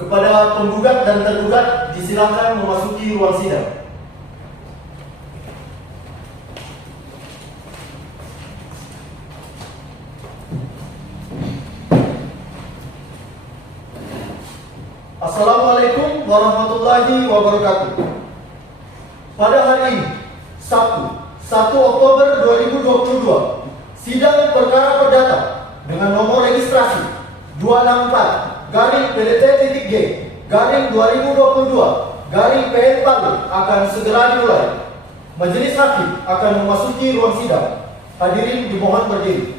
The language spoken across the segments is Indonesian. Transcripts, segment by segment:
Kepada penggugat dan tergugat disilakan memasuki ruang sidang. Assalamualaikum warahmatullahi wabarakatuh. Pada hari ini, Sabtu, 1 Oktober 2022, sidang perkara perdata dengan nomor registrasi 264-G/2022-PN Palu akan segera dimulai. Majelis hakim akan memasuki ruang sidang. Hadirin dimohon berdiri.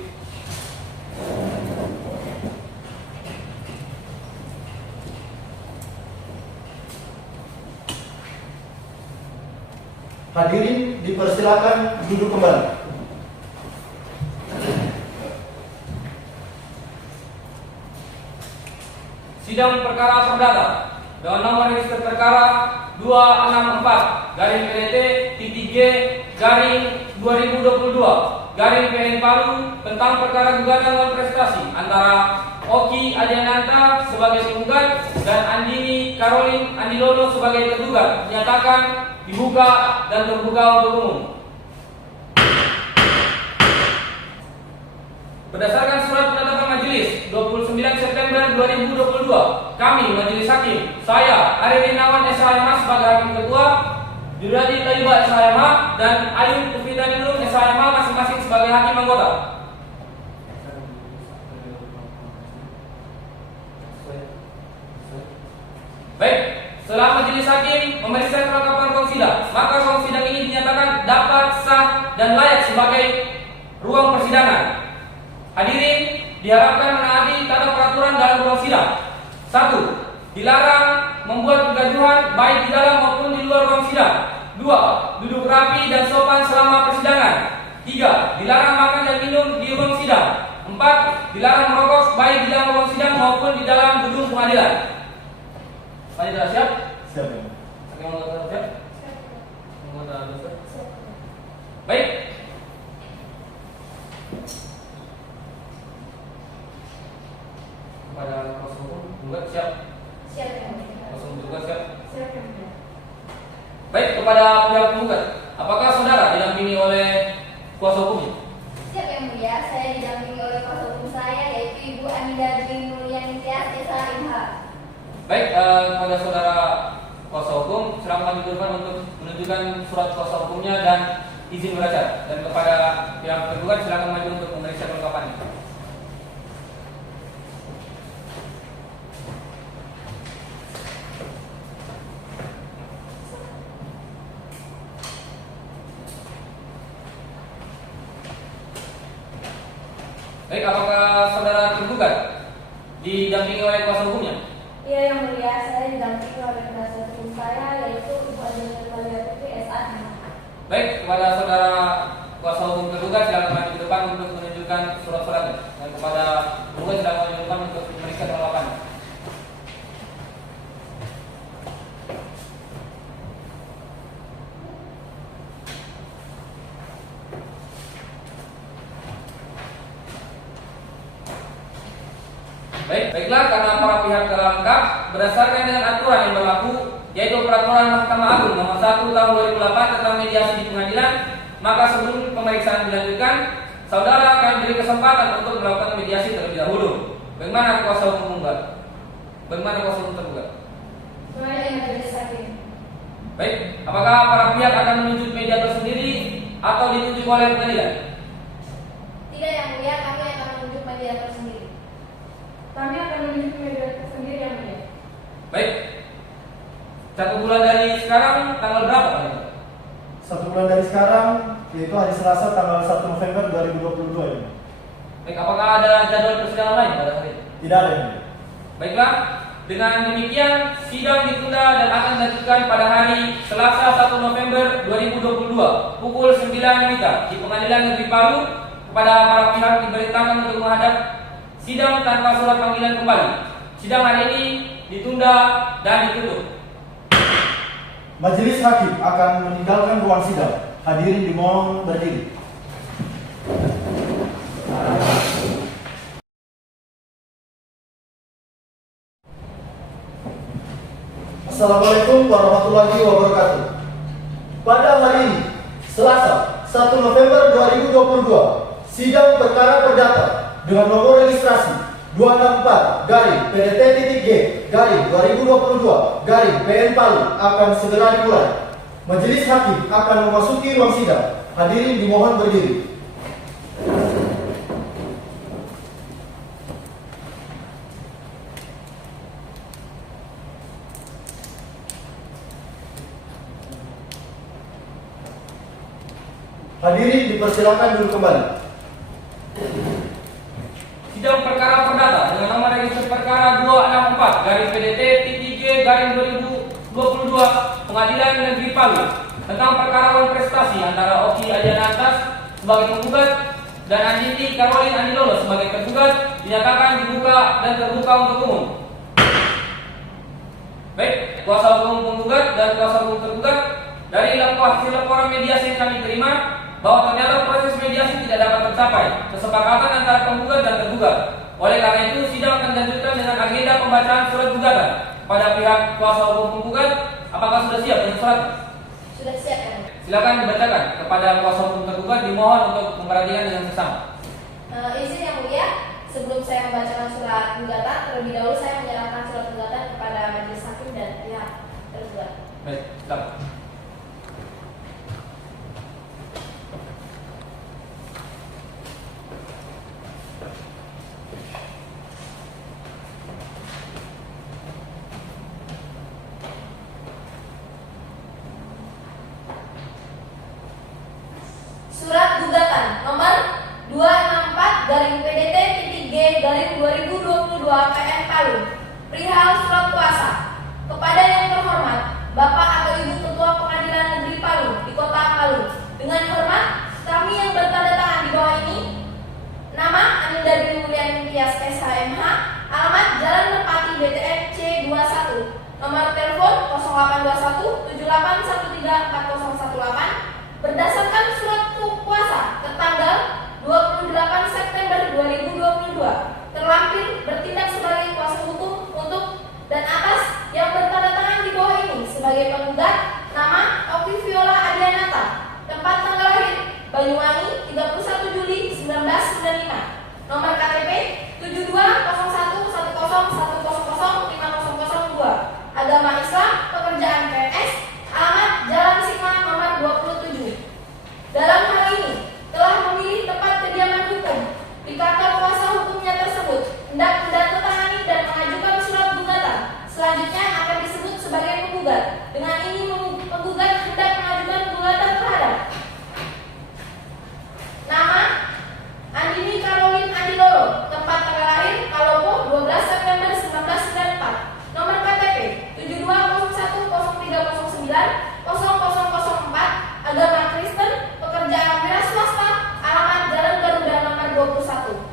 Hadirin dipersilakan duduk kembali. Sidang perkara perdata dengan nomor register perkara 264-G/2022-PN Palu tentang perkara gugatan non prestasi antara Oki Adiananta sebagai penggugat dan Andini Caroline Andilono sebagai tergugat dinyatakan dibuka dan terbuka untuk umum. Berdasarkan surat penetapan majelis 29 September 2022, kami majelis hakim, saya Arifin Nawan SHMH sebagai hakim ketua, Juradi Tayyiba SHMH dan Ayu Tufidaninur SHMH masing-masing sebagai hakim anggota. Baik, setelah majelis hakim memeriksa kelengkapan ruang sidang, maka ruang sidang ini dinyatakan dapat sah dan layak sebagai ruang persidangan. Hadirin diharapkan menaati tata peraturan dalam ruang sidang. 1. Dilarang membuat kegaduhan baik di dalam maupun di luar ruang sidang. 2. Duduk rapi dan sopan selama persidangan. 3. Dilarang makan dan minum di ruang sidang. 4. Dilarang merokok baik di dalam ruang sidang maupun di dalam gedung pengadilan. Panitia siap? Siap. Hakim anggota siap? Anggota siap? Baik. Kepada kuasa hukum, penggugat siap? Siap ya. Kuasa hukum juga siap? Siap ya. Baik, kepada pihak penggugat, apakah saudara didampingi oleh kuasa hukumnya? Siap yang mulia, saya didampingi oleh kuasa hukum saya yaitu Ibu Amida Dwi Mulyani Tias SHMH. Baik, kepada saudara kuasa hukum, silakan kami untuk menunjukkan surat kuasa hukumnya dan izin belajar. Dan kepada pihak tergugat silakan maju untuk memeriksa kelengkapannya. Baik, apakah saudara tergugat didampingi oleh kuasa hukumnya? Iya yang mulia, saya didampingi oleh penasihat hukum saya yaitu Ibu Adina Malia Putri SHMH. Baik, kepada saudara kuasa hukum tergugat silakan maju ke depan untuk menunjukkan surat-suratnya. Dan kepada tergugat silakan maju ke depan untuk memeriksa kelengkapannya. Baiklah, karena para pihak telah lengkap berdasarkan dengan aturan yang berlaku, yaitu Peraturan Mahkamah Agung Nomor 1 Tahun 2008 tentang mediasi di pengadilan, maka sebelum pemeriksaan dilanjutkan, saudara akan diberi kesempatan untuk melakukan mediasi terlebih dahulu. Bagaimana kuasa hukum penggugat? Bagaimana kuasa hukum tergugat? Mulai majelis hakim. Baik, apakah para pihak akan menunjuk mediator sendiri atau ditunjuk oleh pengadilan? Tidak yang mulia, kami akan menunjuk mediator sendiri. Kami akan menunjuk mediator sendiri yang mulia. Baik. 1 bulan dari sekarang tanggal berapa? 1 bulan dari sekarang, yaitu hari Selasa tanggal 1 November 2022 ini. Baik, apakah ada jadwal persidangan lain pada hari ini? Tidak ada ini. Baiklah, dengan demikian sidang ditunda dan akan dilanjutkan pada hari Selasa 1 November 2022 pukul 9 WITA di Pengadilan Negeri Palu. Kepada para pihak diberitakan untuk menghadap sidang tanpa surat panggilan kembali. Sidang hari ini ditunda dan ditutup. Majelis hakim akan meninggalkan ruang sidang. Hadirin dimohon berdiri. Assalamualaikum warahmatullahi wabarakatuh. Pada hari ini, Selasa, 1 November 2022, sidang perkara perdata dengan nomor registrasi 264-G-PN Palu akan segera dimulai. Majelis hakim akan memasuki ruang sidang. Hadirin dimohon berdiri. Hadirin dipersilakan duduk kembali. Sidang perkara perdata dengan nomor registrasi perkara 264-PDT-G-2022 Pengadilan Negeri Palu tentang perkara uang prestasi antara Oki Adianantas sebagai penggugat dan Andini Caroline Andilolo sebagai tergugat dinyatakan dibuka dan terbuka untuk umum. Baik, kuasa hukum penggugat dan kuasa hukum tergugat, dari hasil laporan mediasi yang kami terima bahwa ternyata proses mediasi tidak dapat tercapai kesepakatan antara penggugat dan tergugat. Oleh karena itu, sidang akan dilanjutkan dengan agenda pembacaan surat gugatan pada pihak kuasa hukum penggugat. Apakah sudah siap dengan surat? Sudah siap, Yang Mulia. Silakan dibacakan kepada kuasa hukum tergugat, dimohon untuk memperhatikan dengan seksama. Izin Yang Mulia, sebelum saya membacakan surat gugatan, terlebih dahulu saya menyerahkan surat gugatan kepada majelis hakim dan pihak tergugat. Baik, silakan. Surat gugatan nomor 264-PDT-G-2022 PN Palu perihal surat kuasa kepada yang terhormat Bapak atau Ibu Ketua Pengadilan Negeri Palu di Kota Palu. Dengan hormat, kami yang bertanda tangan di bawah ini, nama Aninda Dwi Mulyani Tias SHMH, alamat Jalan Merpati BTN C21, nomor telepon 0821 78134018. Berdasarkan surat kuasa tertanggal 28 September 2022, terlampir bertindak sebagai kuasa hukum untuk dan atas yang bertanda tangan di bawah ini sebagai penggugat, nama Oki Viola Adianata, tempat tanggal lahir Banyuwangi 31 Juli 1995, nomor KTP 720110105002, agama Islam, pekerjaan PNS, alamat Jalan Sigma nomor 27. Dalam hal ini telah memilih tempat kediaman hukum di kantor kuasa hukumnya tersebut, hendak menandatangani dan mengajukan surat gugatan. Selanjutnya akan disebut sebagai penggugat. Dengan ini penggugat hendak mengajukan gugatan terhadap nama Andini Caroline Andilolo, tempat tanggal lahir Palopo 12 September 1994, nomor KTP 720103090004, agama Kristen, pekerjaan wira swasta, alamat Jalan Garuda nomor 21.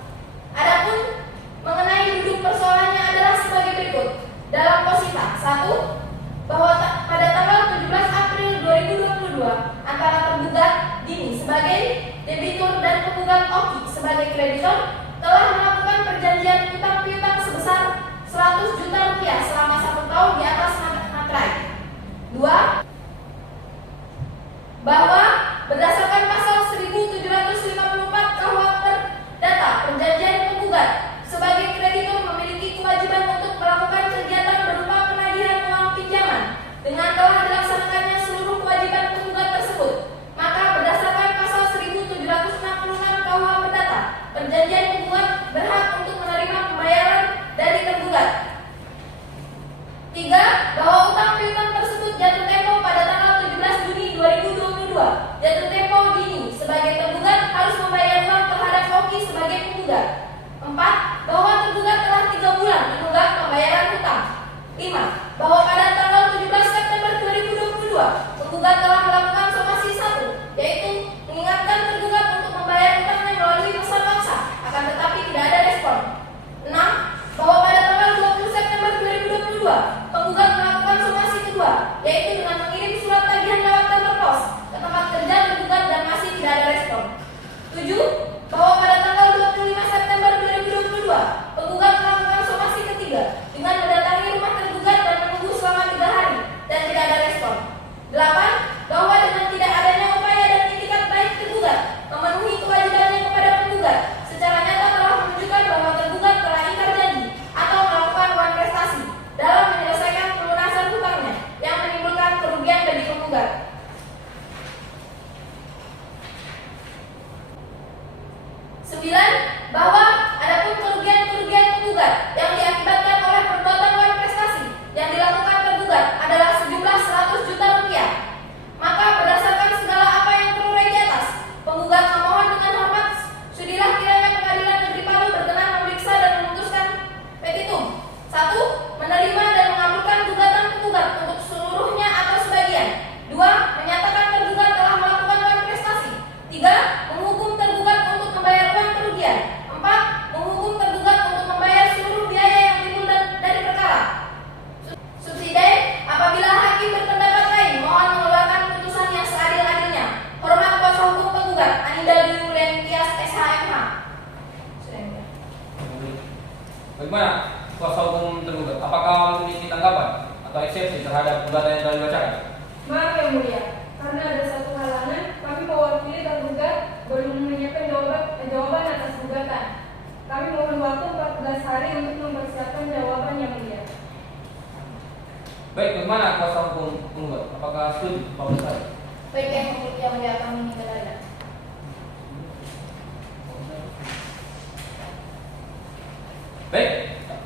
Adapun mengenai duduk persoalannya adalah sebagai berikut. Dalam posita 1, bahwa pada tanggal 17 April 2022 antara tergugat Dini sebagai debitur dan penggugat Oki sebagai kreditor telah melakukan perjanjian utang piutang sebesar 100 juta rupiah selama 1 tahun di atas materai. 2, bahwa berdasarkan pasal 1754 KUH Perdata, perjanjian penggugat sebagai kreditor memiliki kewajiban untuk melakukan kegiatan berupa penagihan uang pinjaman dengan telah dilaksanakannya seluruh kewajiban penggugat tersebut. Maka berdasarkan pasal 1766 KUH Perdata, perjanjian penggugat berhak untuk menerima pembayaran dari tergugat. 3, bahwa utang piutang tersebut jatuh tempo pada tanggal 17 Juni 2022. Jatuh tempo Dini sebagai tergugat harus membayar uang terhadap Oki sebagai penggugat. 4, bahwa tergugat telah 3 bulan menunggak pembayaran hutang. 5, bahwa pada tanggal 17 September 2022 penggugat telah melakukan somasi 1, yaitu mengingatkan tergugat untuk membayar hutangnya melalui pesan paksa, akan tetapi tidak ada respon. 6, bahwa pada tanggal 20 September 2022 penggugat melakukan somasi kedua, yaitu dengan mengirim surat tagihan lewat kantor pos ke tempat kerja tergugat dan masih tidak ada respon. 7, bahwa pada tanggal 25 September 2022 penggugat melakukan somasi ketiga dengan mendatangi rumah tergugat dan menunggu atau eksepsi terhadap gugatan yang telah dibacakan? Maaf yang mulia, karena ada satu halangan, kami mewakili tergugat belum menyiapkan jawaban atas gugatan. Kami mohon waktu 14 hari untuk mempersiapkan jawaban yang mulia. Baik, bagaimana kuasa hukum penggugat? Apakah setuju 14 hari? Baik yang mulia, kami menerima. Baik,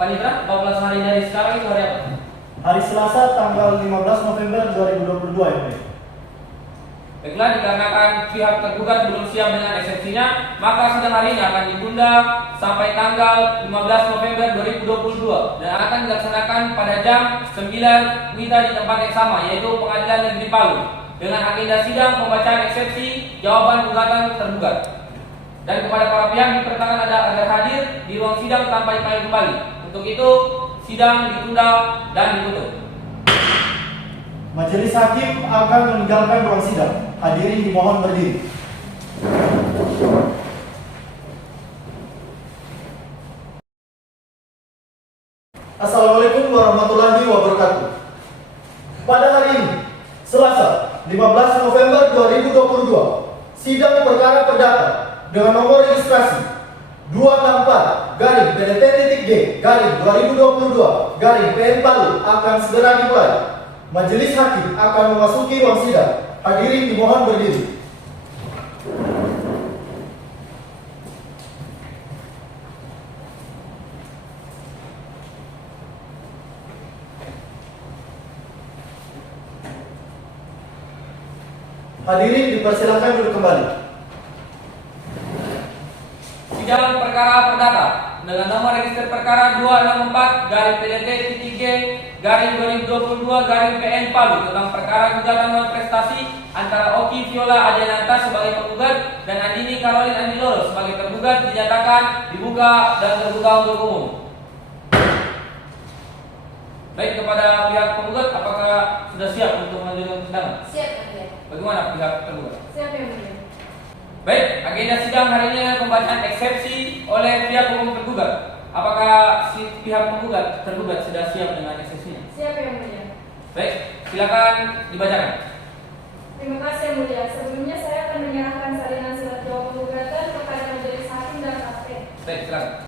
Panitra, 14 hari dari sekarang itu hari apa? Hari Selasa tanggal 15 November 2022 yang mulia. Baiklah, dikarenakan pihak tergugat belum siap dengan eksepsinya, maka sidang hari ini akan ditunda sampai tanggal 15 November 2022 dan akan dilaksanakan pada jam 9 WITA di tempat yang sama, yaitu Pengadilan Negeri Palu, dengan agenda sidang pembacaan eksepsi jawaban gugatan tergugat. Dan kepada para pihak diperintahkan agar hadir di ruang sidang tanpa dipanggil kembali. Untuk itu, sidang ditunda dan ditutup. Majelis hakim akan meninggalkan ruang sidang. Hadirin dimohon berdiri. Assalamualaikum warahmatullahi wabarakatuh. Pada hari ini, Selasa, 15 November 2022, sidang perkara perdata dengan nomor registrasi 264-PDT-G-2022-PN Palu akan segera dimulai. Majelis hakim akan memasuki ruang sidang. Hadirin dimohon berdiri. Hadirin dipersilakan duduk kembali. Sidang perkara perdata dengan nomor register perkara 264-PDT-G-2022-PN Palu tentang perkara gugatan non-prestasi antara Oki Viola Adiananta sebagai penggugat dan Andini Caroline Andiloro sebagai tergugat dinyatakan dibuka dan terbuka untuk umum. Baik, kepada pihak penggugat, apakah sudah siap untuk melanjutkan persidangan? Siap yang mulia. Bagaimana pihak tergugat? Siap yang mulia. Baik, agenda sidang hari ini adalah pembacaan eksepsi oleh pihak hukum tergugat. Apakah si pihak penggugat tergugat sudah siap dengan eksepsinya? Siap yang mulia. Baik, silakan dibacakan. Terima kasih yang mulia. Sebelumnya saya akan menyerahkan salinan surat jawab gugatan kepada majelis hakim dan praktek. Baik, silakan.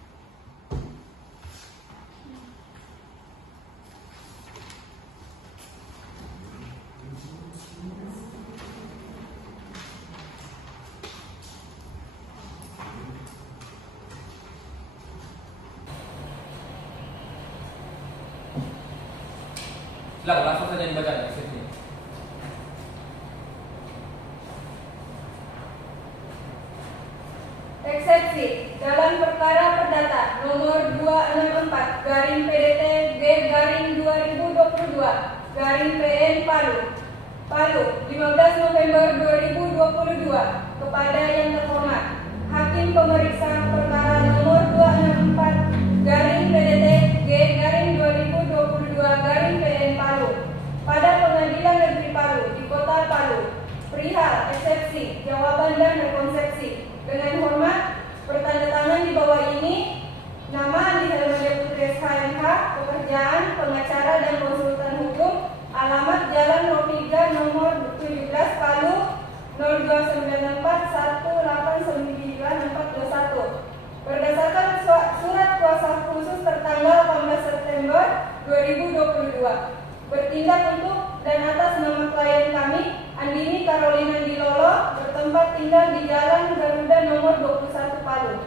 Silakan langsung saja dibacakan eksepsinya. Eksepsi dalam perkara perdata nomor 264-G-2022-PN Palu 15 November 2022 kepada yang terhormat Hakim Pemeriksa Perkara nomor 264-PDT-G-2022-PN Palu pada Pengadilan Negeri Palu di Kota Palu perihal eksepsi, jawaban dan rekonsepsi. Dengan hormat, bertandatangan di bawah ini nama Andi Helmadia Putri SHMH, pekerjaan, pengacara dan konsultan hukum, alamat Jalan Romiga nomor 17 Palu 02941899421. Berdasarkan surat kuasa khusus tertanggal 18 September 2022, bertindak untuk dan atas nama klien kami, Andini Caroline Andiloro, bertempat tinggal di Jalan Garuda nomor 21 Palu.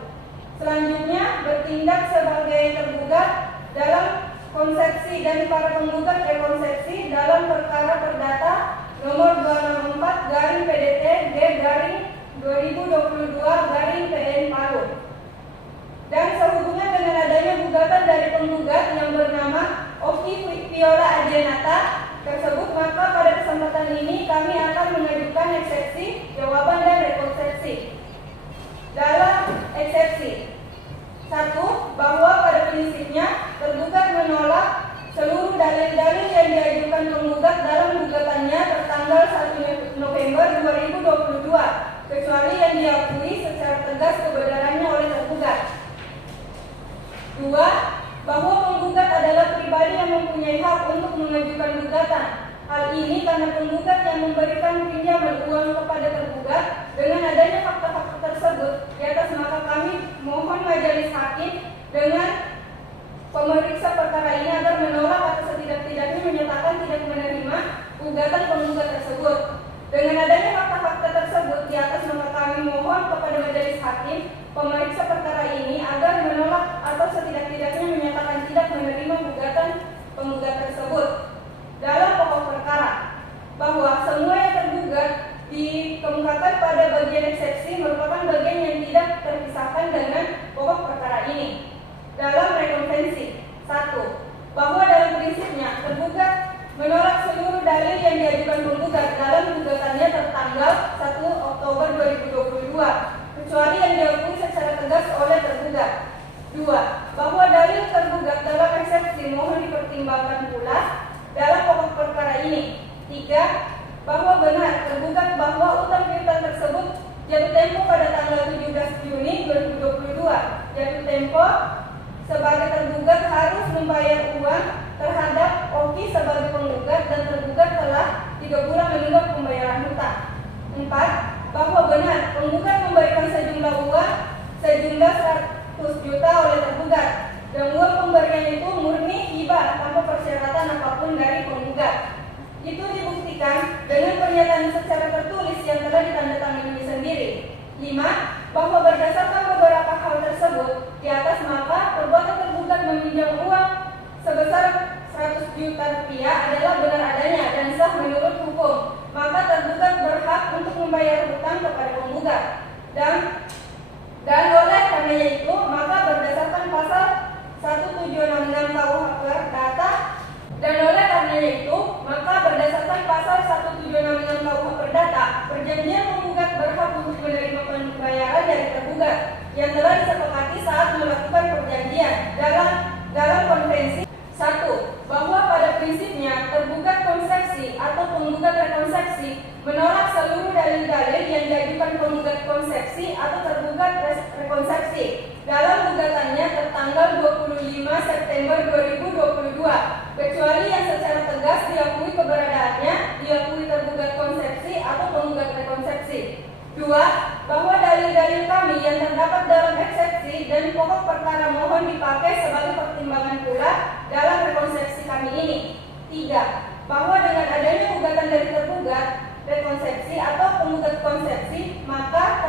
Selanjutnya, bertindak sebagai tergugat dalam konsepsi dan para penggugat rekonsepsi dalam perkara perdata nomor 264-PDT-G-2022-PN Palu. Dan sehubungan dengan adanya gugatan dari penggugat yang bernama Oki Viola Adianata tersebut, maka pada kesempatan ini kami akan mengajukan eksepsi, jawaban dan rekonsepsi. Dalam eksepsi 1, bahwa pada prinsipnya tergugat menolak seluruh dalil-dalil yang diajukan penggugat dalam gugatannya tertanggal 1 November 2022 kecuali yang diakui secara tegas kebenarannya oleh tergugat. 2, bahwa penggugat adalah pribadi yang mempunyai hak berhak untuk mengajukan gugatan. Hal ini karena penggugat yang memberikan pinjaman uang kepada tergugat. Dengan adanya fakta-fakta tersebut, di atas maka kami mohon majelis hakim dengan pemeriksa perkara ini agar menolak atau setidak-tidaknya menyatakan tidak menerima gugatan penggugat tersebut. Dengan adanya fakta-fakta tersebut, di atas maka kami mohon kepada majelis hakim pemeriksa perkara ini agar menolak atau setidak-tidaknya menyatakan tidak menerima gugatan penggugat tersebut. Dalam pokok perkara, bahwa semua yang tergugat dikemukakan pada bagian eksepsi merupakan bagian yang tidak terpisahkan dengan pokok perkara ini. Dalam rekonvensi 1. Bahwa dalam prinsipnya tergugat menolak seluruh dalil yang diajukan penggugat dalam gugatannya tertanggal 1 Oktober 2022 kecuali yang diakui secara tegas oleh tergugat. 2. Bahwa dalil tergugat dalam eksepsi mohon dipertimbangkan pula dalam pokok perkara ini. 3. Bahwa benar tergugat bahwa utang piutang tersebut jatuh tempo pada tanggal 17 Juni 2022. Jatuh tempo sebagai tergugat harus membayar uang terhadap Oki sebagai penggugat dan tergugat telah 3 bulan menunggak pembayaran hutang. 4. Bahwa benar penggugat memberikan sejumlah uang sejumlah 100 juta oleh tergugat dan uang pemberian itu murni hibah tanpa persyaratan apapun dari penggugat. Itu dibuktikan dengan pernyataan secara tertulis yang telah ditandatangani sendiri. 5. Bahwa berdasarkan beberapa hal tersebut, di atas maka perbuatan tergugat meminjam uang sebesar 100 juta rupiah adalah benar adanya dan sah menurut hukum. Maka tergugat berhak untuk membayar hutang kepada penggugat. Dan oleh karenanya itu, maka berdasarkan pasal 1766 KUH Perdata dan oleh karenanya itu, maka berdasarkan pasal 1766 KUH Perdata, perjanjian penggugat berhak untuk menerima pembayaran dari tergugat yang telah disepakati saat melakukan perjanjian dalam konvensi. 1. Bahwa pada prinsipnya tergugat konsepsi atau penggugat rekonsepsi menolak seluruh dalil-dalil yang diajukan penggugat konsepsi atau tergugat rekonsepsi dalam gugatannya tertanggal 25 September 2022 kecuali yang secara tegas diakui keberadaannya diakui tergugat konsepsi atau penggugat rekonsepsi. 2. Bahwa dalil-dalil kami yang terdapat dalam eksepsi dan pokok perkara mohon dipakai sebagai pertimbangan pula dalam rekonsepsi kami ini. 3. Bahwa dengan adanya gugatan dari tergugat rekonsepsi atau penggugat konsepsi, maka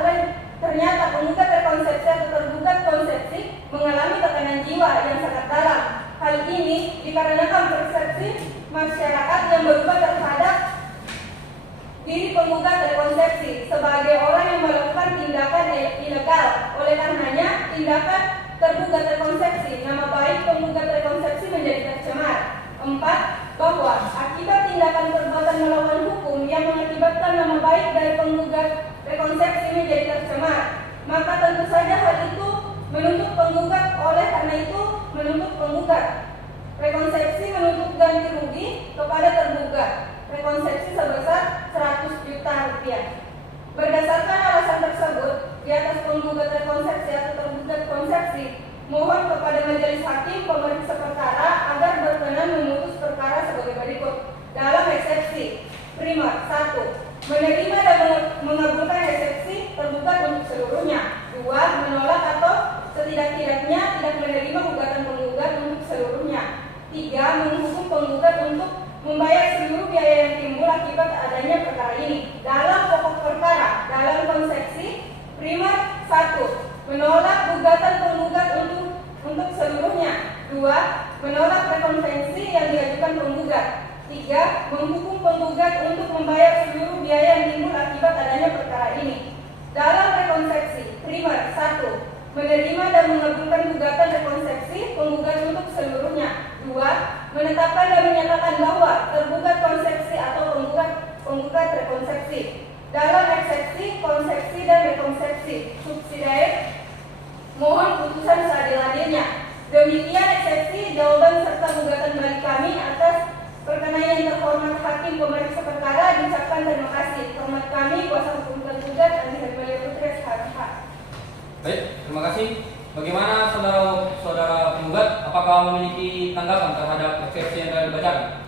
ternyata penggugat rekonsepsi atau tergugat konsepsi mengalami tekanan jiwa yang sangat dalam. Hal ini dikarenakan persepsi masyarakat yang berubah terhadap diri penggugat rekonsepsi sebagai orang yang melakukan tindakan ilegal. Oleh karenanya, tindakan tergugat rekonsepsi, nama baik penggugat rekonsepsi menjadi tercemar. 4. Bahwa akibat tindakan perbuatan melawan hukum yang mengakibatkan nama baik dari penggugat rekonsepsi menjadi tercemar, maka tentu saja hal itu menuntut penggugat. Oleh karena itu, menuntut penggugat rekonsepsi menuntut ganti rugi kepada tergugat rekonsepsi sebesar 100 juta rupiah. Berdasarkan alasan tersebut, di atas penggugat rekonsepsi atau tergugat konsepsi mohon kepada majelis hakim pemeriksa perkara agar berkenan memutus perkara sebagai berikut. Dalam eksepsi primer 1. Menerima dan mengabulkan eksepsi tergugat untuk seluruhnya. 2. Menolak atau setidak-tidaknya tidak menerima gugatan penggugat untuk seluruhnya. 3. Menghukum penggugat untuk membayar seluruh biaya yang timbul akibat adanya perkara ini. Dalam pokok perkara, dalam konsepsi primer 1. Menolak gugatan penggugat untuk seluruhnya. 2. Menolak rekonvensi yang diajukan penggugat. 3. Menghukum penggugat untuk membayar seluruh biaya yang timbul akibat adanya perkara ini. Dalam rekonsepsi primer 1. Menerima dan mengabulkan gugatan rekonsepsi penggugat untuk seluruhnya. 2. Menetapkan dan menyatakan bahwa tergugat konsepsi atau penggugat rekonsepsi. Dalam eksepsi, konsepsi dan rekonsepsi subsidiar mohon putusan seadil-adilnya. Demikian eksepsi, jawaban serta gugatan balik kami atas perkenan yang terhormat hakim pemeriksa perkara diucapkan terima kasih. Hormat kami kuasa hukum tergugat Andi Hermalia Putri SHMH. Baik, terima kasih Bagaimana saudara penggugat? Apakah memiliki tanggapan terhadap eksepsi yang telah dibacakan?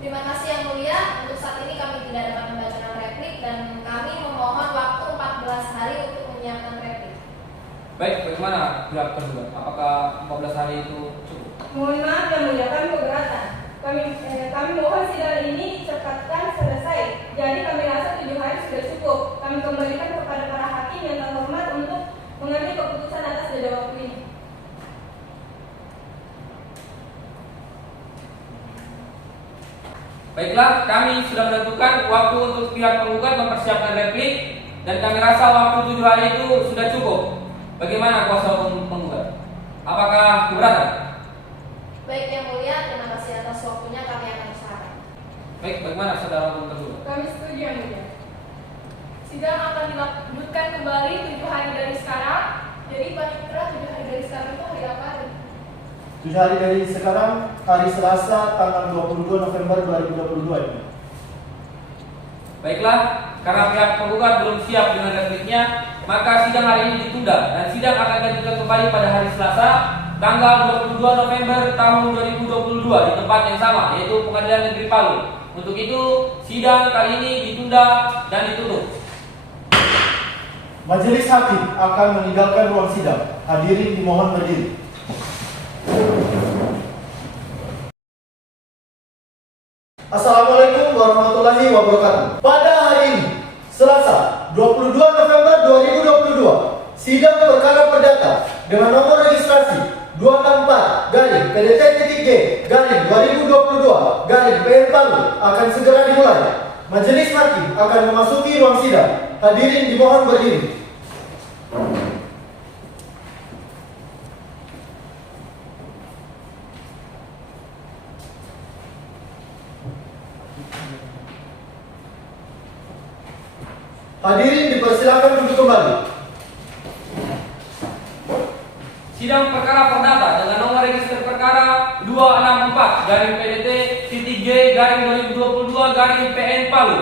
Terima kasih Yang Mulia. Untuk saat ini kami tidak dapat membacakan replik dan kami memohon waktu 14 hari untuk menyiapkan replik. Baik, bagaimana pihak tergugat? Apakah 14 hari itu cukup? Mohon maaf Yang Mulia, kami keberatan. Kami mohon sidang ini dicepatkan selesai. Jadi kami rasa 7 hari sudah cukup. Kami kembalikan kepada para hakim yang terhormat untuk mengambil keputusan atas jeda waktu ini. Baiklah, kami sudah menentukan waktu untuk pihak penggugat mempersiapkan replik dan kami rasa waktu 7 hari itu sudah cukup. Bagaimana kuasa hukum penggugat? Apakah keberatan? Baik Yang Mulia, terima kasih atas waktunya, kami akan usahakan. Baik, bagaimana saudara hukum tergugat? Kami setuju Yang Mulia. Sidang akan dilanjutkan kembali 7 hari dari sekarang. Jadi Pak Citra, 7 hari dari sekarang itu hari apa? 7 hari dari sekarang, hari Selasa, tanggal 22 November 2022 ini. Baiklah, karena pihak penggugat belum siap dengan repliknya, maka sidang hari ini ditunda dan sidang akan dilanjutkan kembali pada hari Selasa, tanggal 22 November tahun 2022 di tempat yang sama, yaitu Pengadilan Negeri Palu. Untuk itu, sidang kali ini ditunda dan ditutup. Majelis hakim akan meninggalkan ruang sidang. Hadirin dimohon berdiri. Assalamualaikum warahmatullahi wabarakatuh. Pada hari ini, Selasa, 22 November 2022, sidang perkara perdata dengan nomor registrasi 264-PDT-G-2022-PN Palu akan segera dimulai. Majelis hakim akan memasuki ruang sidang. Hadirin dimohon berdiri. Hadirin dipersilakan duduk kembali. Sidang perkara perdata dengan nomor register perkara 264-PDT-G-2022-PN Palu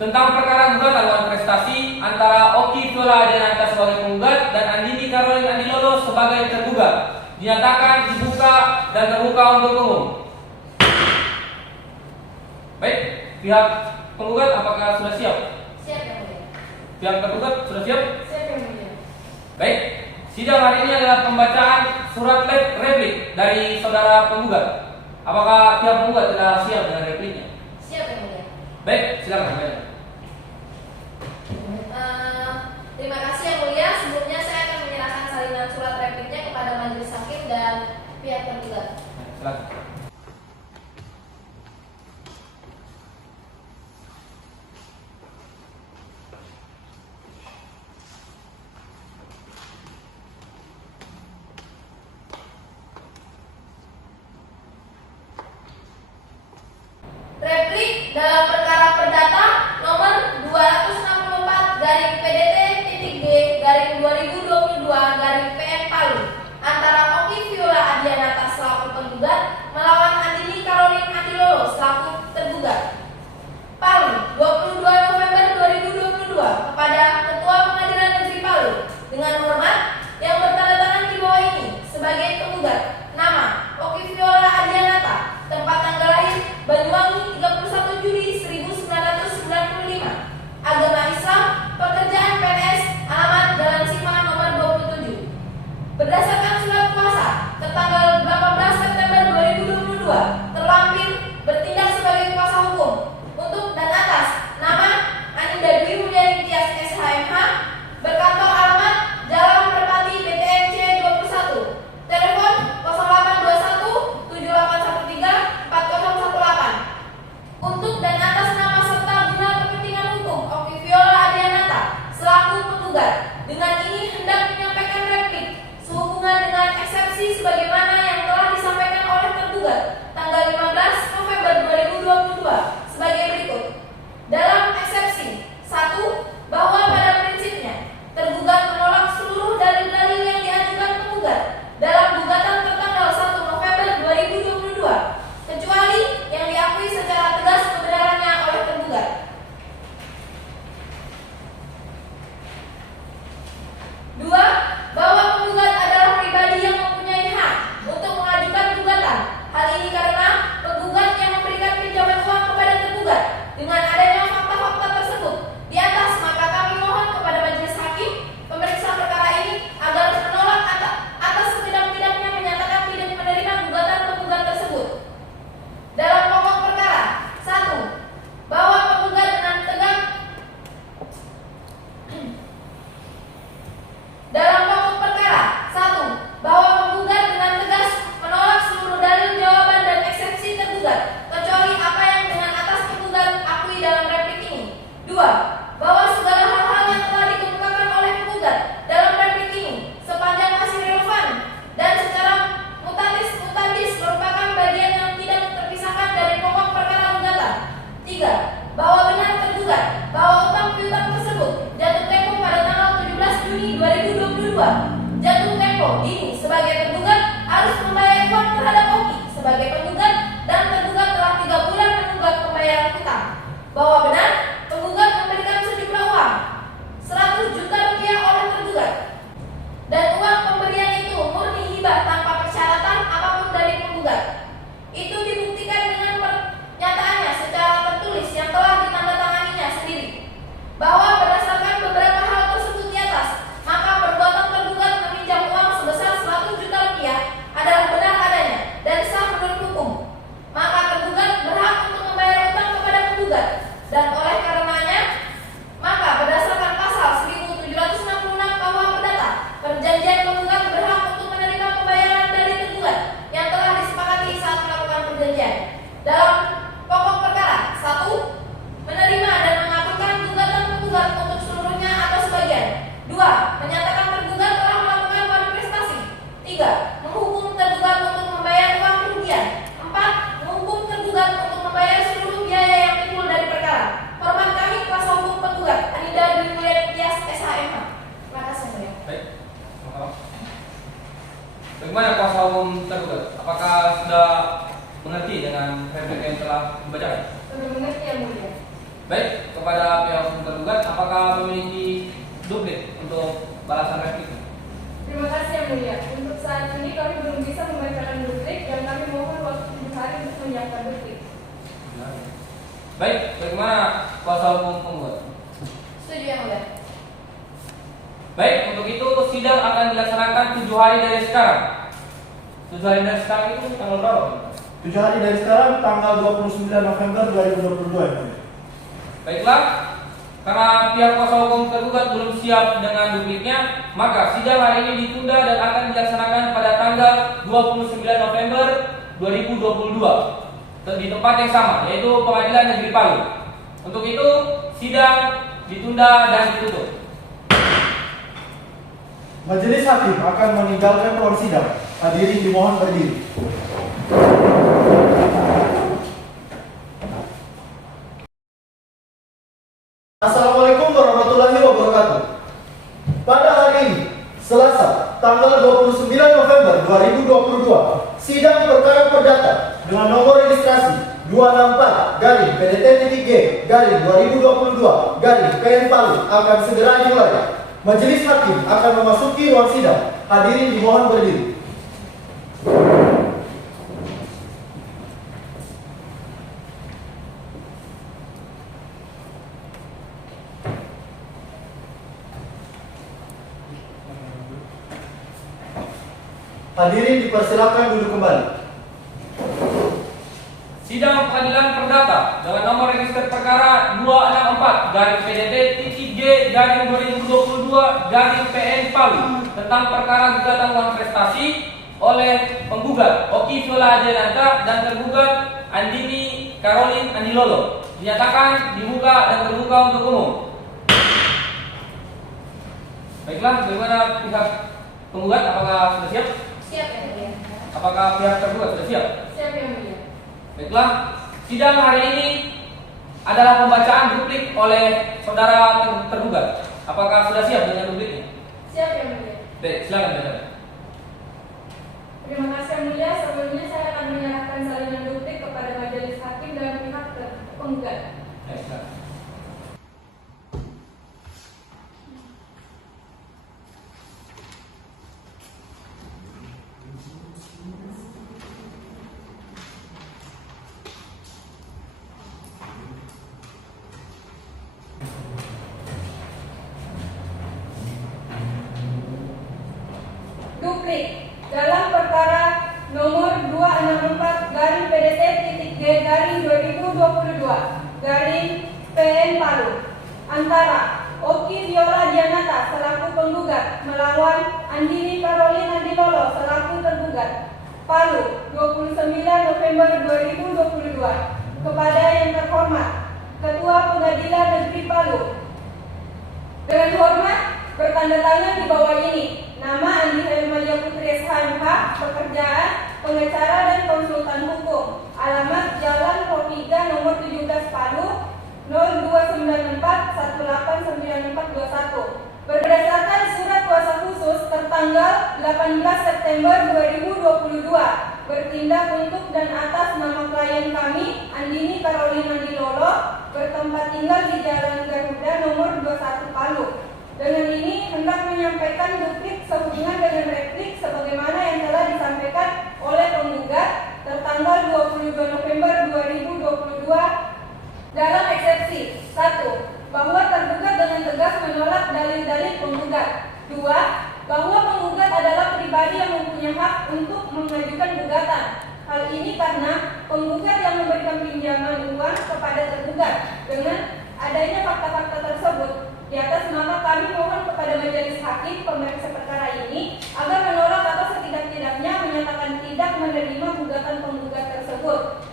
tentang perkara gugatan lawan prestasi antara Oki Viola Adianata sebagai penggugat dan Andini Caroline Andilolo sebagai tergugat dinyatakan dibuka dan terbuka untuk umum. Baik, pihak penggugat apakah sudah siap? Siap Yang Mulia. Pihak tergugat sudah siap? Siap Yang Mulia. Baik, sidang hari ini adalah pembacaan surat replik dari saudara penggugat. Apakah pihak penggugat sudah siap dengan repliknya? Siap Yang Mulia. Baik, silakan. Terima kasih Yang Mulia. Sebelumnya saya akan menyerahkan salinan surat repliknya kepada majelis hakim dan pihak tergugat. Silakan. Replik dalam perkara perdata nomor 264-PDT-G-2022-PN Palu antara Oki Viola Adianata selaku penggugat melawan sudah mengerti dengan replik yang telah dibacakan? Sudah mengerti yang mulia. Baik, kepada pihak hukum tergugat, apakah memiliki duplik untuk balasan replik? Terima kasih yang mulia. Untuk saat ini kami belum bisa membacakan duplik dan kami mohon waktu 7 hari untuk menyiapkan duplik. Baik, bagaimana kuasa hukum penggugat? Setuju yang mulia. Baik, untuk itu sidang akan dilaksanakan 7 hari dari sekarang. 7 hari dari sekarang itu tanggal berapa? 7 hari dari sekarang tanggal 29 November 2022 ya. Baiklah, karena pihak kuasa hukum tergugat belum siap dengan dupliknya, maka sidang hari ini ditunda dan akan dilaksanakan pada tanggal 29 November 2022 di tempat yang sama, yaitu Pengadilan Negeri Palu. Untuk itu, sidang ditunda dan ditutup. Majelis hakim akan meninggalkan ruang sidang. Hadirin dimohon berdiri. Assalamualaikum warahmatullahi wabarakatuh. Pada hari ini, Selasa, tanggal 29 November 2022, sidang perkara perdata dengan nomor registrasi 264-G-PN Palu akan segera dimulai. Majelis hakim akan memasuki ruang sidang. Hadirin dimohon berdiri. Hadirin dipersilakan duduk kembali. Sidang pengadilan perdata dengan nomor register perkara 264-G-2022-PN Palu tentang perkara gugatan uang prestasi oleh penggugat Oki Viola Adiananta dan tergugat Andini Caroline Andilolo dinyatakan dibuka dan terbuka untuk umum. Baiklah, bagaimana pihak penggugat, apakah sudah siap? Siap yang mulia. Apakah pihak tergugat sudah siap? Siap yang mulia. Baiklah, sidang hari ini adalah pembacaan duplik oleh saudara tergugat. Apakah sudah siap dengan dupliknya? Siap yang mulia. Baik, silakan saudara. Terima kasih yang mulia. Sebelumnya saya akan menyerahkan salinan duplik kepada majelis hakim dan pihak penggugat. Silakan. Duplik dalam perkara nomor 264-PDT-G-2022 Palu antara Oki Viola Adiananta selaku penggugat melawan Andini Caroline Andilolo selaku tergugat Palu 29 November 2022. Kepada yang terhormat Ketua Pengadilan Negeri Palu, dengan hormat bertanda tangan di bawah ini nama Andi Hermalia Putri SHMH, pekerjaan pengacara dan konsultan hukum, alamat Jalan Proviga nomor 17 Palu 0294189421. Berdasarkan surat kuasa khusus tertanggal 18 September 2022 bertindak untuk dan atas nama klien kami Andini Caroline Andilolo bertempat tinggal di Jalan Garuda nomor 21 Palu. Dengan ini hendak menyampaikan duplik sehubungan dengan replik sebagaimana yang telah disampaikan oleh penggugat tertanggal 22 November 2022 dalam eksepsi 1. Bahwa tergugat dengan tegas menolak dalil-dalil penggugat. 2. Bahwa penggugat adalah pribadi yang mempunyai hak untuk mengajukan gugatan. Hal ini karena penggugat yang memberikan pinjaman uang kepada tergugat. Dengan adanya fakta-fakta tersebut, di atas maka kami mohon kepada majelis hakim pemeriksa perkara ini agar menolak atau setidak-tidaknya menyatakan tidak menerima gugatan penggugat tersebut.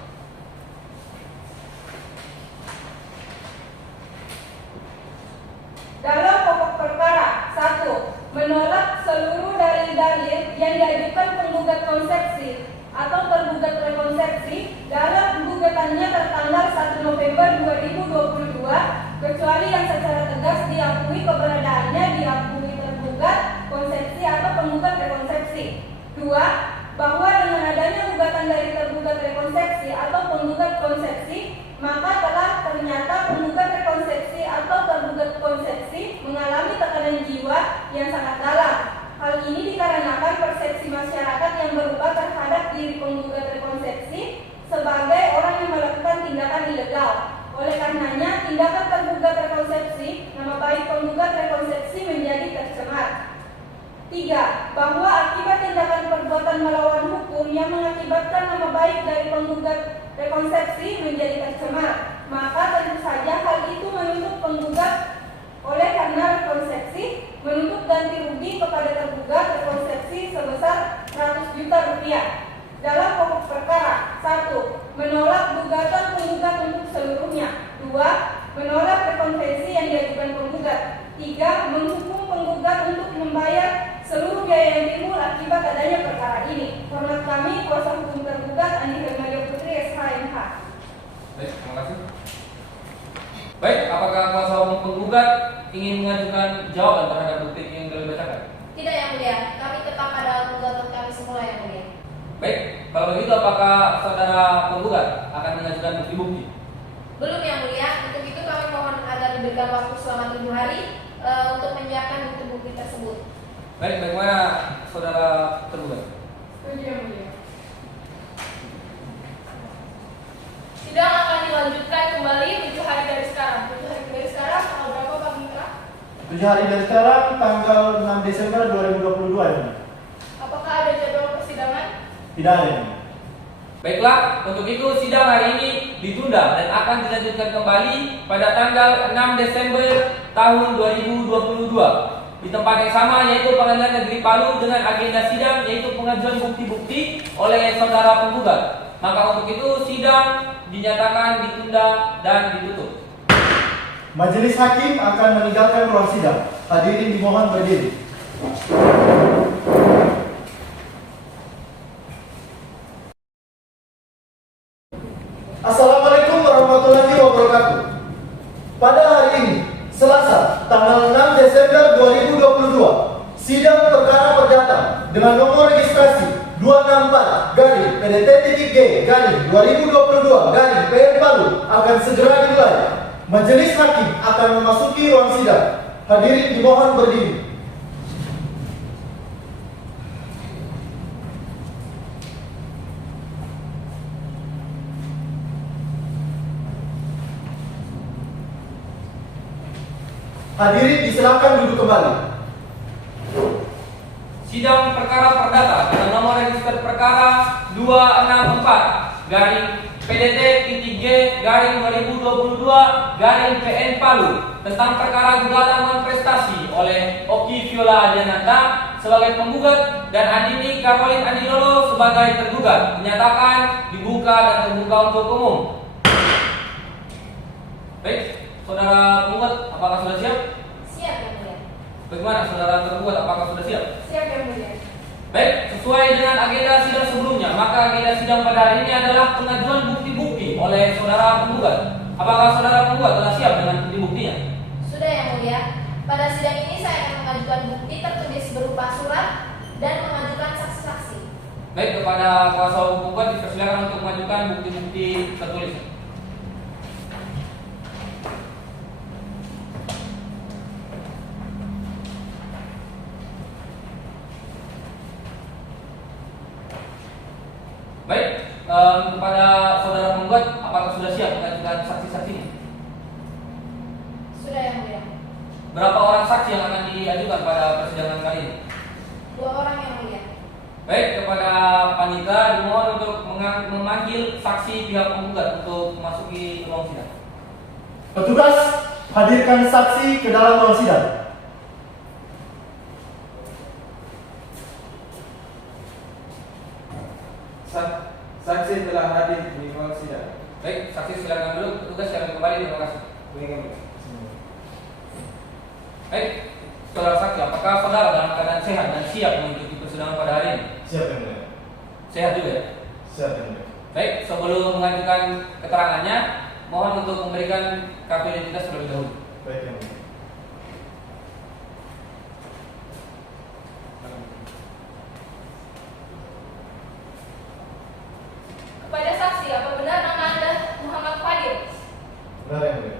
Dalam pokok perkara 1. Menolak seluruh dalil-dalil yang diajukan penggugat konsepsi atau tergugat rekonsepsi dalam gugatannya tertanggal 1 November 2022 kecuali yang secara tegas diakui keberadaannya diakui tergugat konsepsi atau penggugat rekonsepsi. 2. Bahwa dengan adanya gugatan dari penggugat konsepsi, maka telah ternyata penggugat rekonsepsi atau tergugat konsepsi mengalami tekanan jiwa yang sangat dalam. Hal ini dikarenakan persepsi masyarakat yang berubah terhadap diri penggugat rekonsepsi sebagai orang yang melakukan tindakan ilegal. Oleh karenanya, tindakan tergugat rekonsepsi, nama baik penggugat rekonsepsi menjadi tercemar. 3. Bahwa akibat tindakan perbuatan melawan hukum yang mengakibatkan nama baik dari penggugat rekonsepsi menjadi tercemar, maka tentu saja hal itu menuntut penggugat. Oleh karena rekonsepsi menuntut ganti rugi kepada tergugat rekonsepsi sebesar 100 juta rupiah. Dalam pokok perkara: 1. Menolak gugatan penggugat untuk seluruhnya. 2. Menolak rekonsepsi yang diajukan penggugat. 3. Menghukum penggugat untuk membayar seluruh biaya yang timbul akibat adanya perkara ini. Hormat kami, kuasa hukum tergugat Andi Hermadia Putri, SHMH. Baik, terima kasih. Baik, apakah kuasa hukum penggugat ingin mengajukan jawaban terhadap bukti yang telah dibacakan? Tidak yang mulia, kami tetap pada gugatan kami semula yang mulia. Baik, kalau begitu apakah saudara penggugat akan mengajukan bukti-bukti? Belum yang mulia, untuk itu kami mohon agar diberikan waktu selama 7 hari untuk menyiapkan bukti-bukti tersebut. Baik, bagaimana saudara tergugat? Setuju yang mulia. Sidang akan dilanjutkan kembali 7 hari dari sekarang. 7 hari dari sekarang tanggal berapa Pak Mitra? 7 hari dari sekarang tanggal 6 Desember 2022 ya. Apakah ada jadwal persidangan? Tidak ada ini. Baiklah, untuk itu sidang hari ini ditunda dan akan dilanjutkan kembali pada tanggal 6 Desember tahun 2022 di tempat yang sama, yaitu Pengadilan Negeri Palu, dengan agenda sidang yaitu pengajuan bukti-bukti oleh saudara penggugat. Maka untuk itu sidang dinyatakan ditunda dan ditutup. Majelis hakim akan meninggalkan ruang sidang. Hadirin dimohon berdiri. Assalamualaikum warahmatullahi wabarakatuh. Pada hari ini, Selasa, tanggal 6 Desember 2022, sidang perkara perdata dengan nomor registrasi 264-PDT-G-2022-PN Palu akan segera dimulai. Majelis hakim akan memasuki ruang sidang. Hadirin dimohon berdiri. Hadirin disilakan duduk kembali. Sidang perkara perdata dengan nomor register perkara 264-PDT-G-2022-PN Palu tentang perkara gugatan non prestasi oleh Oki Viola Adiananta sebagai penggugat dan Andini Karolin Andinolo sebagai tergugat dinyatakan dibuka dan terbuka untuk umum. Baik, saudara penggugat, apakah sudah siap? Siap yang mulia. Bagaimana saudara tergugat, apakah sudah siap? Siap yang mulia. Baik, sesuai dengan agenda sidang sebelumnya, maka agenda sidang pada hari ini adalah pengajuan bukti-bukti oleh saudara penggugat. Apakah saudara penggugat telah siap dengan bukti-buktinya? Sudah yang mulia. Pada sidang ini saya akan mengajukan bukti tertulis berupa surat dan mengajukan saksi-saksi. Baik, kepada kuasa hukum penggugat dipersilakan untuk mengajukan bukti-bukti tertulis. Baik, kepada saudara penggugat, apakah sudah siap mengajukan saksi-saksinya? Sudah yang mulia. Berapa orang saksi yang akan diajukan pada persidangan kali ini? 2 orang yang mulia. Baik, kepada panitia dimohon untuk memanggil saksi pihak penggugat untuk memasuki ruang sidang. Petugas, hadirkan saksi ke dalam ruang sidang. Saksi telah hadir di ruang sidang. Baik, saksi silakan dulu. Petugas silakan kembali. Terima kasih. Baik, saudara saksi, apakah saudara dalam keadaan sehat dan siap mengikuti persidangan pada hari ini? Siap yang mulia. Sehat juga ya? Siap yang mulia. Baik, sebelum mengajukan keterangannya, mohon untuk memberikan kartu identitas terlebih dahulu. Baik yang mulia. Kepada saksi, apa benar nama Anda Benar yang mulia.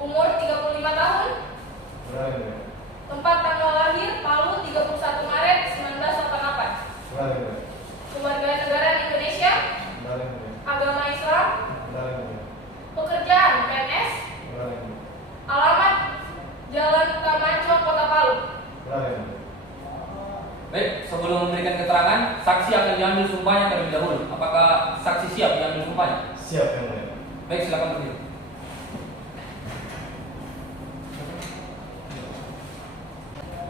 Umur 35 tahun. Benar yang mulia. Tempat tanggal lahir Palu 31 Maret 1988. Benar yang mulia. Keluarga negara Indonesia. Benar yang mulia. Agama Islam. Benar yang mulia. Pekerjaan PNS. Benar yang mulia. Alamat Jalan Tamanco, Kota Palu. Benar yang mulia. Baik, sebelum memberikan keterangan, saksi akan diambil sumpahnya terlebih dahulu. Apakah saksi siap diambil sumpahnya? Siap yang mulia. Baik, silakan berdiri.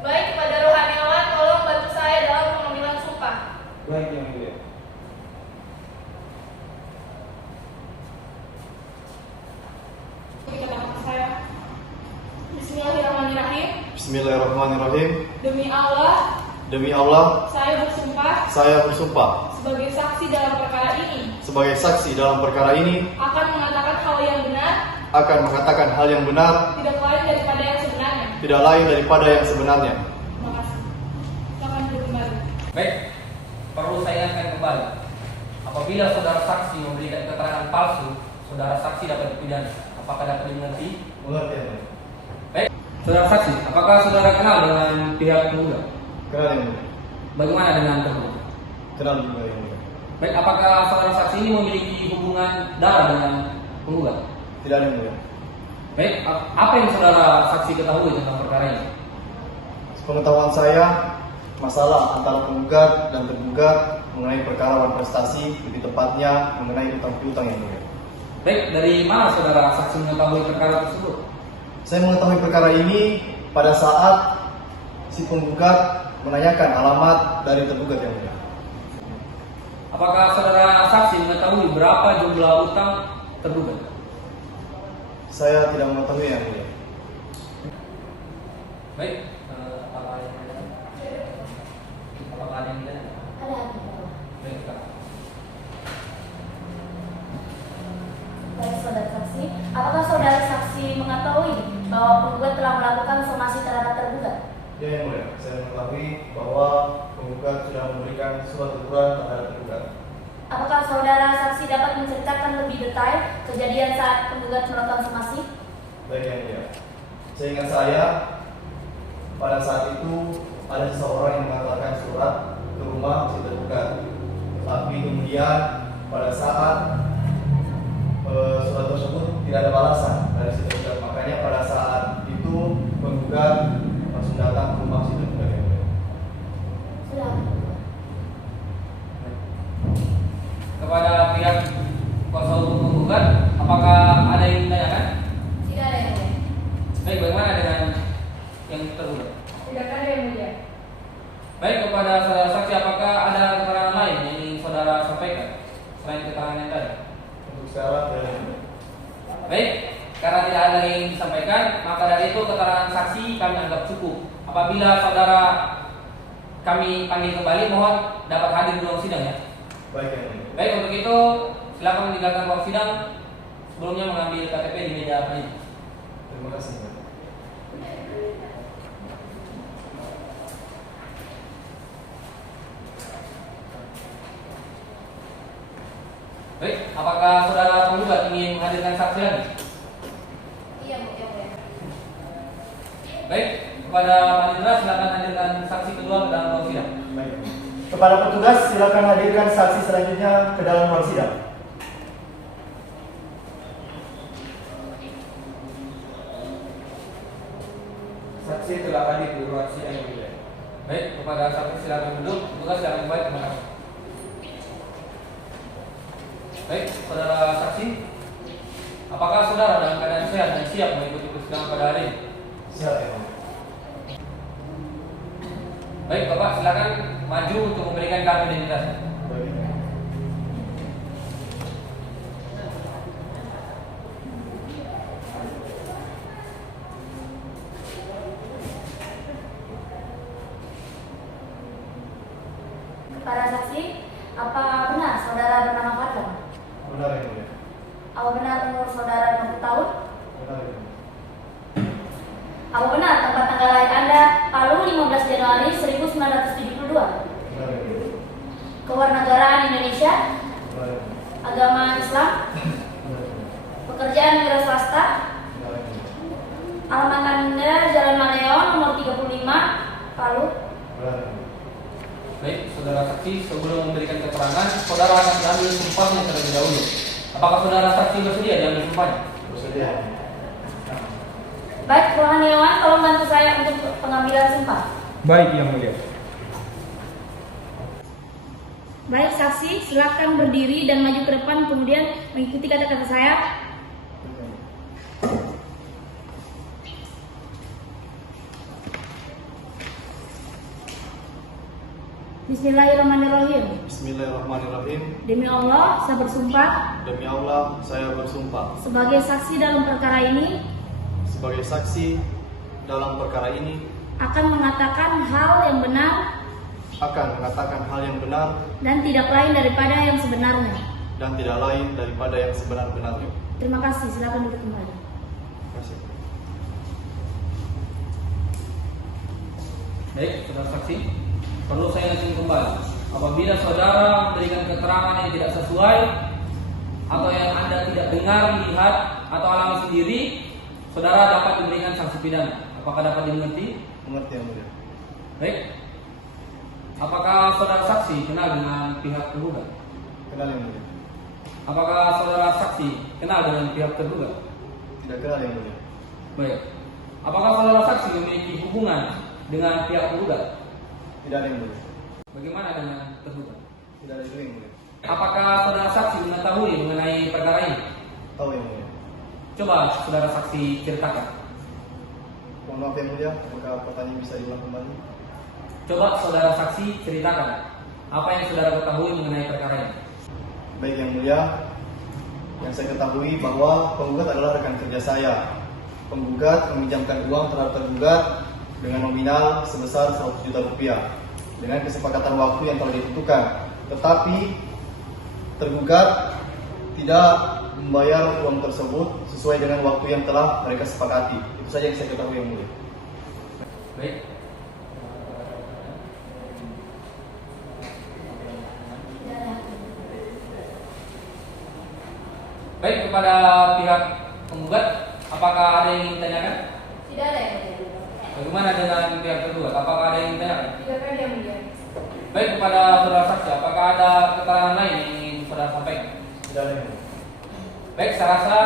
Baik, kepada rohaniawan, tolong bantu saya dalam pengambilan sumpah. Baik yang mulia. Kepada saya. Bismillahirrahmanirrahim. Bismillahirrahmanirrahim. Demi Allah, Demi Allah, saya bersumpah saya bersumpah sebagai saksi dalam perkara ini sebagai saksi dalam perkara ini akan mengatakan hal yang benar, akan mengatakan hal yang benar, tidak lain daripada yang sebenarnya. tidak lain daripada yang sebenarnya. Terima kasih. Silakan duduk kembali. Baik, perlu saya ingatkan kembali. Apabila saudara saksi memberikan keterangan palsu, saudara saksi dapat dipidana. Apakah dapat dimengerti? Mengerti yang mulia. Baik, saudara saksi, apakah saudara kenal dengan pihak terduga? Kenal yang mulia. Bagaimana dengan terduga? Kenal juga yang mulia. Baik, apakah saudara saksi ini memiliki hubungan darah dengan penggugat? Tidak ada yang mulia. Baik, apa yang saudara saksi ketahui tentang perkara ini? Sepengetahuan saya, masalah antara penggugat dan tergugat mengenai perkara wan prestasi, lebih tepatnya mengenai utang piutang yang mulia. Baik, dari mana saudara saksi mengetahui perkara tersebut? Saya mengetahui perkara ini pada saat si penggugat menanyakan alamat dari tergugat yang mulia. Apakah saudara saksi mengetahui berapa jumlah utang terduga? Saya tidak mengetahui yang mulia. Baik, apakah ada yang lain? Apakah ada yang lain? Ada. Baik, Kak. Baik, saudara saksi. Apakah saudara saksi mengetahui bahwa penggugat telah melakukan somasi terhadap tergugat? Ya yang mulia, saya mengetahui bahwa penggugat sudah memberikan surat teguran terhadap tergugat. Apakah saudara saksi dapat menceritakan lebih detail kejadian saat penggugat melakukan somasi? Baik yang mulia. Seingat saya, pada saat itu ada seseorang yang mengantarkan surat ke rumah si tergugat. Tapi kemudian pada saat surat tersebut tidak ada balasan dari si tergugat. Makanya pada saat itu penggugat langsung datang ke rumah si tergugat yang mulia. Sudah. Kepada pihak kuasa hukum penggugat, apakah ada yang ditanyakan? Tidak ada yang mulia. Baik, bagaimana dengan yang tergugat? Tidak ada yang mulia. Baik, kepada saudara saksi, apakah ada keterangan lain yang ingin saudara sampaikan selain keterangan yang tadi? Untuk sekarang tidak ada yang mulia. Baik, karena tidak ada yang disampaikan, maka dari itu keterangan saksi kami anggap cukup. Apabila saudara kami panggil kembali, mohon dapat hadir di ruang sidang ya. Baik yang mulia. Baik, untuk itu silakan meninggalkan ruang sidang. Sebelumnya mengambil KTP di meja penyidik. Terima kasih. Baik, apakah saudara penggugat ingin menghadirkan saksi lagi? Iya, mulia. Baik, kepada panitera silakan hadirkan saksi kedua ke dalam ruang sidang. Baik. Kepada petugas silakan hadirkan saksi selanjutnya ke dalam ruang sidang. Saksi telah hadir di ruang sidang yang mulia. Baik, kepada saksi silakan duduk. Petugas silakan kembali. Terima kasih. Baik, saudara saksi, apakah saudara dalam keadaan sehat dan siap mengikuti persidangan pada hari ini? Siap ya, Pak. Baik, Bapak silakan maju untuk memberikan kartu identitas. Baik. Para saksi, apa benar saudara bernama Fadlan? Benar yang mulia. Apa benar umur saudara 20 tahun? Benar yang mulia. Apa benar tempat tanggal lahir Anda Palu 15 Januari 1972? Benar yang mulia. Kewarganegaraan Indonesia? Benar yang mulia. Agama Islam? Benar yang mulia. Pekerjaan wira swasta. Tidak ada yang mulia. Alamat Anda Jalan Maleon nomor 35, Palu. Benar yang mulia. Baik, saudara saksi, sebelum memberikan keterangan, saudara akan diambil sumpahnya terlebih dahulu. Apakah saudara saksi bersedia diambil sumpahnya? Bersedia. Baik, Rohani Hewan, tolong bantu saya untuk pengambilan sumpah. Baik, Yang Mulia. Baik, saksi, silakan berdiri dan maju ke depan, kemudian mengikuti kata-kata saya. Bismillahirrahmanirrahim. Bismillahirrahmanirrahim. Demi Allah, saya bersumpah Demi Allah, saya bersumpah sebagai saksi dalam perkara ini sebagai saksi dalam perkara ini akan mengatakan hal yang benar akan mengatakan hal yang benar dan tidak lain daripada yang sebenarnya. dan tidak lain daripada yang sebenar-benarnya. Terima kasih, silakan duduk kembali. Terima kasih. Baik, saudara saksi, perlu saya ingatkan kembali, apabila saudara memberikan keterangan yang tidak sesuai atau yang Anda tidak dengar, lihat atau alami sendiri, saudara dapat diberikan sanksi pidana. Apakah dapat dimengerti? Mengerti yang mulia. Baik. Apakah saudara saksi kenal dengan pihak tergugat? Kenal yang mulia. Apakah saudara saksi kenal dengan pihak tergugat? Tidak kenal yang mulia. Baik. Apakah saudara saksi memiliki hubungan dengan pihak tergugat? Tidak ada yang mulia. Bagaimana dengan tergugat? Tidak ada juga yang mulia. Apakah saudara saksi mengetahui mengenai perkara ini? Tahu yang mulia. Coba saudara saksi ceritakan. Mohon maaf yang mulia, apakah pertanyaan bisa diulang kembali? Coba saudara saksi ceritakan apa yang saudara ketahui mengenai perkara ini. Baik yang mulia, yang saya ketahui bahwa penggugat adalah rekan kerja saya. Penggugat meminjamkan uang terhadap tergugat dengan nominal sebesar 100 juta rupiah dengan kesepakatan waktu yang telah ditentukan. Tetapi tergugat tidak membayar uang tersebut sesuai dengan waktu yang telah mereka sepakati. Itu saja yang saya ketahui yang mulia. Baik. Baik, kepada pihak penggugat, apakah ada yang ingin ditanyakan? Tidak ada yang mulia. Bagaimana dengan pihak tergugat? Apakah ada yang ingin ditanyakan? Tidak ada yang mulia. Baik, kepada saudara saksi, apakah ada keterangan lain yang ingin saudara sampaikan? Tidak ada yang mulia. Baik, saya rasa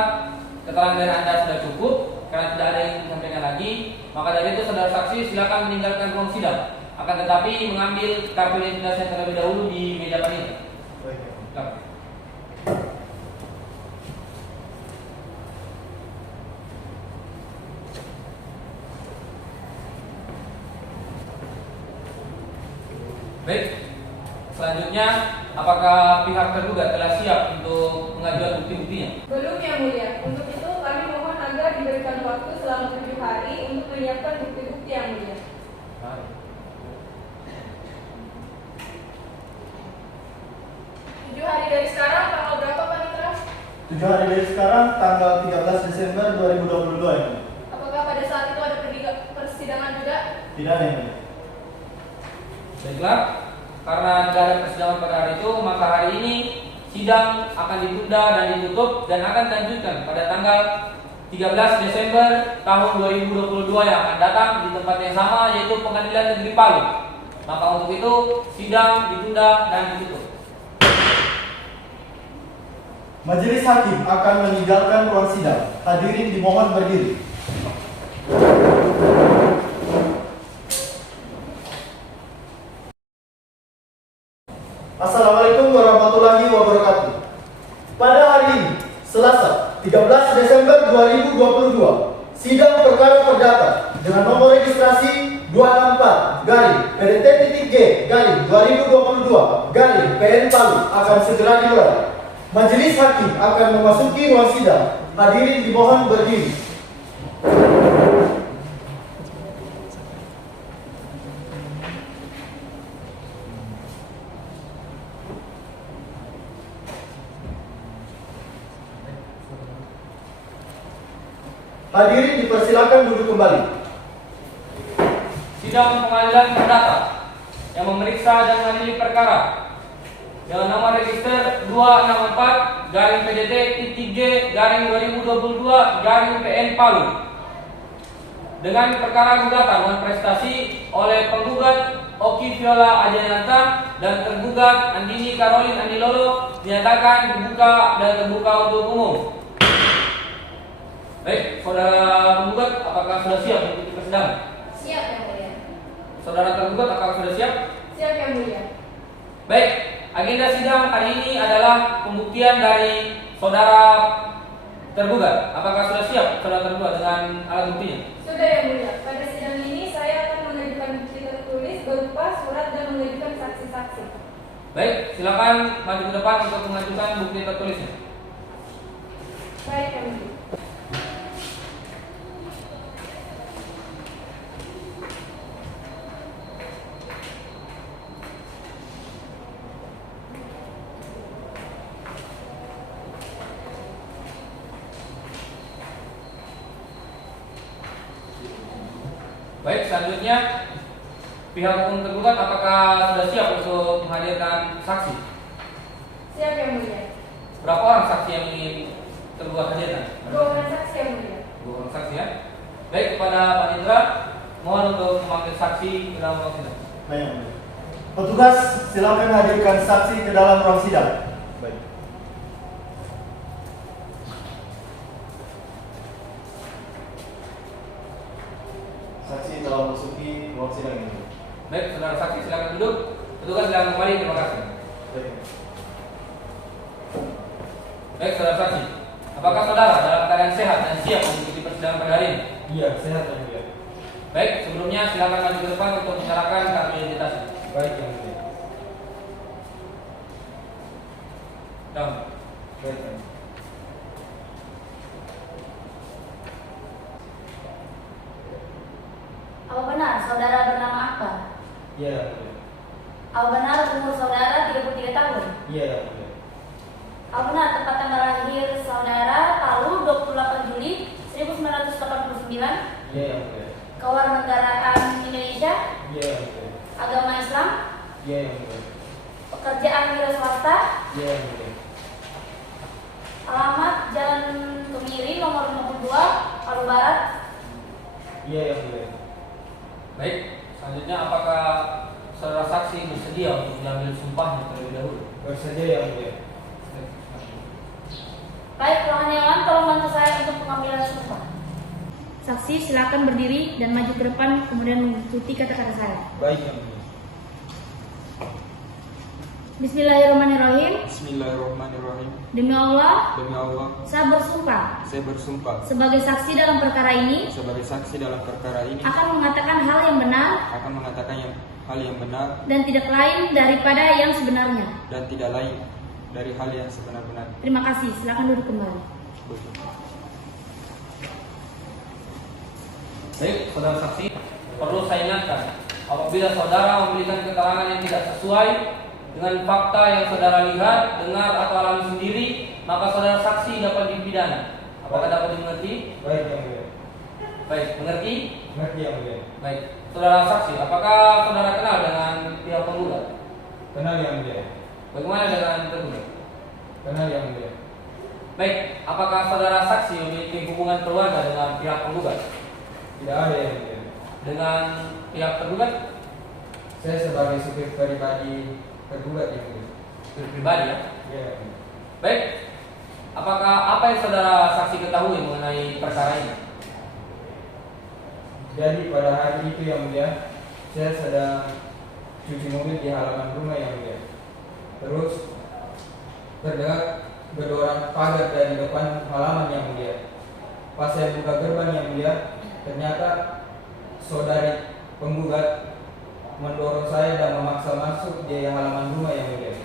keterangan dari Anda sudah cukup. Karena tidak ada yang ingin disampaikan lagi, maka dari itu saudara saksi silakan meninggalkan ruang sidang. Akan tetapi mengambil kartu identitasnya terlebih dahulu di meja panitia. Baik. Silakan. Baik, selanjutnya apakah pihak tergugat telah siap untuk mengajukan bukti-buktinya? Belum yang mulia. Untuk itu kami mohon agar diberikan waktu selama 7 hari untuk menyiapkan bukti-bukti yang mulia. 7 hari dari sekarang, tanggal berapa Panitra? 7 hari dari sekarang, tanggal 13 Desember 2022 ya. Apakah pada saat itu ada persidangan juga? Tidak ada yang mulia. Baiklah, karena tidak ada persidangan pada hari itu, maka hari ini sidang akan ditunda dan ditutup dan akan dilanjutkan pada tanggal 13 Desember tahun 2022 yang akan datang di tempat yang sama, yaitu Pengadilan Negeri Palu. Maka untuk itu sidang ditunda dan ditutup. Majelis hakim akan meninggalkan ruang sidang. Hadirin dimohon berdiri. Assalamualaikum warahmatullahi wabarakatuh. Pada hari ini, Selasa, 13 Desember 2022, sidang perkara perdata dengan nomor registrasi 264-GPDT-G-2022-PN Palu akan segera dimulai. Majelis hakim akan memasuki ruang sidang. Hadirin dimohon berdiri. Hadirin dipersilakan duduk kembali. Sidang pengadilan perdata yang memeriksa dan mengadili perkara yang nomor register 264 garing PDT titik G garing 2022 garing PN Palu dengan perkara gugatan dengan prestasi oleh penggugat Oki Viola Ajananta dan tergugat Andini Caroline Andilolo dinyatakan dibuka dan terbuka untuk umum. Baik, saudara penggugat, apakah sudah siap untuk persidangan? Siap yang mulia. Saudara tergugat, apakah sudah siap? Siap yang mulia. Baik, agenda sidang hari ini adalah pembuktian dari saudara tergugat. Apakah sudah siap saudara tergugat dengan alat buktinya? Sudah yang mulia. Pada sidang ini saya akan mengajukan bukti tertulis berupa surat dan mengajukan saksi-saksi. Baik, silakan maju ke depan untuk mengajukan bukti tertulisnya. Baik yang mulia. Baik, selanjutnya pihak hukum tergugat apakah sudah siap untuk menghadirkan saksi? Siap yang mulia. Berapa orang saksi yang ingin tergugat hadirkan? 2 orang saksi yang mulia. 2 orang saksi ya. Baik, kepada Pak Indra, mohon untuk memanggil saksi ke dalam ruang sidang. Baik. Petugas, silakan hadirkan saksi ke dalam ruang sidang. Baik. Saksi telah memasuki ruang sidang ini. Baik, saudara saksi silakan duduk. Petugas silakan kembali, terima kasih. Baik. Baik, saudara saksi. Apakah saudara dalam keadaan sehat dan siap mengikuti persidangan pada hari ini? Iya, sehat yang mulia. Baik, sebelumnya silakan maju ke depan untuk menyerahkan kartu identitasnya. Baik yang mulia. Down. Baik yang mulia. Apa benar saudara bernama Akbar? Iya yang mulia. Apa benar umur saudara 33 tahun? Iya yang mulia. Apa benar tempat tanggal lahir saudara Palu 28 Juli 1989? Iya yang mulia. Kewarganegaraan Indonesia? Iya yang mulia. Agama Islam? Iya yang mulia. Pekerjaan wira swasta? Iya yang mulia. Alamat Jalan Kemiri nomor 52 Palu Barat? Iya yang mulia. Baik, selanjutnya apakah saudara saksi bersedia untuk diambil sumpahnya terlebih dahulu? Bersedia yang mulia. Baik, ruangan yang lain tolong bantu saya untuk pengambilan sumpah. Saksi silakan berdiri dan maju ke depan kemudian mengikuti kata-kata saya. Baik yang mulia. Bismillahirrahmanirrahim. Bismillahirrahmanirrahim. Demi Allah, Demi Allah, saya bersumpah saya bersumpah sebagai saksi dalam perkara ini sebagai saksi dalam perkara ini akan mengatakan hal yang benar akan mengatakan hal yang benar dan tidak lain daripada yang sebenarnya. dan tidak lain dari hal yang sebenar-benar. Terima kasih. Silakan duduk kembali. Baik, saudara saksi, perlu saya ingatkan, apabila saudara memberikan keterangan yang tidak sesuai dengan fakta yang saudara lihat, dengar atau alami sendiri, maka saudara saksi dapat dipidana. Apakah dapat dimengerti? Baik yang mulia. Baik, mengerti? Mengerti yang mulia. Baik, saudara saksi, apakah saudara kenal dengan pihak penggugat? Kenal yang mulia. Bagaimana dengan tergugat? Kenal yang mulia. Baik, apakah saudara saksi memiliki hubungan keluarga dengan pihak penggugat? Tidak ada yang mulia. Dengan pihak tergugat? Saya sebagai supir pribadi tergugat yang mulia. Pribadi ya? Iya yang mulia. Baik, apakah apa yang saudara saksi ketahui mengenai perkara ini? Jadi pada hari itu yang mulia, saya sedang cuci mobil di halaman rumah yang mulia. Terus terdengar gedorang pagar dari depan halaman yang mulia. Pas saya buka gerbang yang mulia, ternyata saudari penggugat mendorong saya dan memaksa masuk di halaman rumah yang mulia.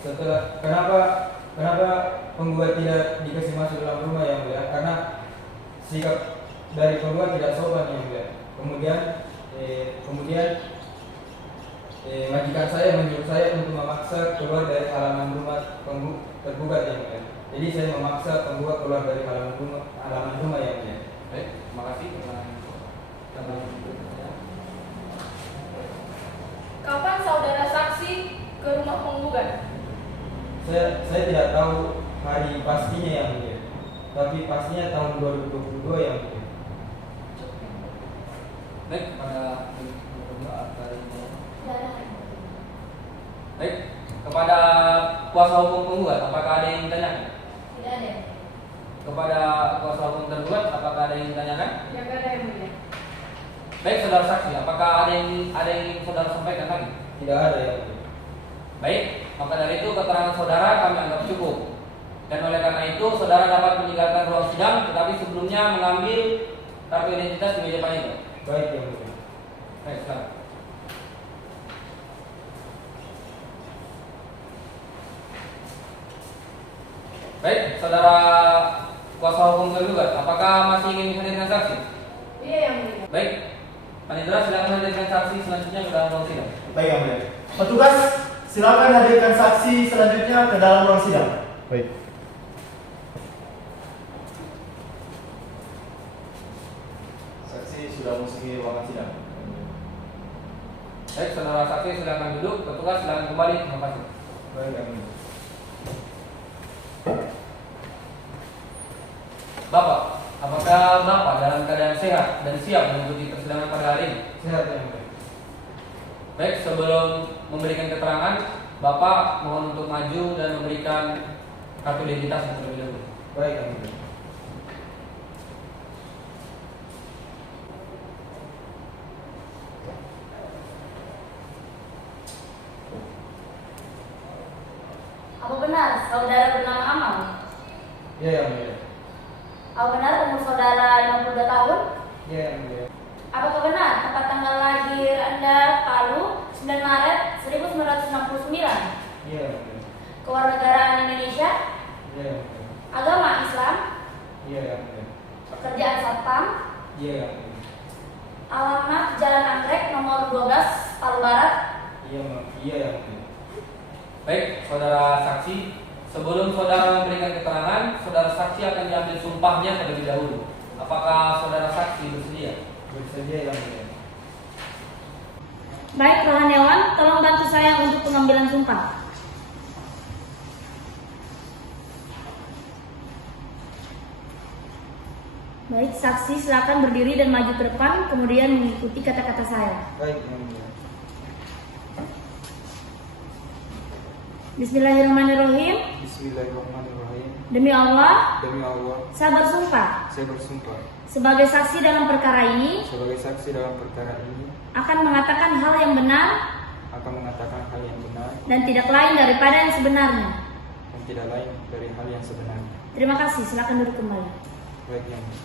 Setelah kenapa penggugat tidak dikasih masuk dalam rumah yang mulia? Karena sikap dari penggugat tidak sopan yang mulia. Kemudian majikan saya menyuruh saya untuk memaksa keluar dari halaman rumah tergugat yang mulia. Jadi saya memaksa penggugat keluar dari halaman rumah yang mulia. Baik, terima kasih. Kapan saudara saksi ke rumah hukum penggugat? Saya tidak tahu hari pastinya yang mulia, tapi pastinya tahun 2022 yang mulia. Baik, kepada baik, kepada kuasa hukum penggugat, apakah ada yang ditanyakan? Tidak ada. Kepada kuasa hukum tergugat, apakah ada yang ditanyakan? Yang ada yang mulia. Baik, saudara saksi, apakah ada yang ingin saudara sampaikan lagi? Tidak ada yang mulia. Baik, maka dari itu keterangan saudara kami anggap cukup. Dan oleh karena itu saudara dapat meninggalkan ruang sidang, tetapi sebelumnya mengambil kartu identitas di meja panitia. Baik yang mulia. Baik, silakan. Baik, saudara kuasa hukum tergugat, apakah masih ingin menghadirkan saksi? Iya yang mulia. Baik, panitera silakan hadirkan saksi selanjutnya ke dalam ruang sidang. Baik yang mulia. Petugas, silakan hadirkan saksi selanjutnya ke dalam ruang sidang. Baik. Saksi sudah memasuki ruangan sidang. Baik, saudara saksi silakan duduk, petugas silakan kembali ke tempat. Baik yang mulia. Bapak, apakah Bapak dalam keadaan sehat dan siap mengikuti persidangan pada hari ini? Sehat yang mulia. Baik, sebelum memberikan keterangan, Bapak mohon untuk maju dan memberikan kartu identitas terlebih dahulu. Baik yang mulia. Apa benar saudara bernama Amal? Ya yang mulia. Apa benar umur saudara 52 tahun? Ya yang mulia. Apakah benar tempat tanggal lahir Anda Palu 9 Maret 1969? Ya yang mulia. Kewarganegaraan Indonesia? Ya yang mulia. Agama Islam? Ya yang mulia. Pekerjaan satpam? Ya yang mulia. Alamat Jalan Anggrek nomor 12 Palu Barat? Iya yang mulia. Baik, saudara saksi, sebelum saudara memberikan keterangan, saudara saksi akan diambil sumpahnya terlebih dahulu. Apakah saudara saksi bersedia? Bersedia yang mulia. Baik, Rohan Dewan, tolong bantu saya untuk pengambilan sumpah. Baik, saksi silakan berdiri dan maju ke depan, kemudian mengikuti kata-kata saya. Baik yang mulia. Bismillahirrahmanirrahim. Bismillahirrahmanirrahim. Demi Allah, Demi Allah, saya bersumpah saya bersumpah sebagai saksi dalam perkara ini sebagai saksi dalam perkara ini akan mengatakan hal yang benar akan mengatakan hal yang benar dan tidak lain daripada yang sebenarnya. dan tidak lain dari hal yang sebenarnya. Terima kasih, silakan duduk kembali. Baik yang mulia.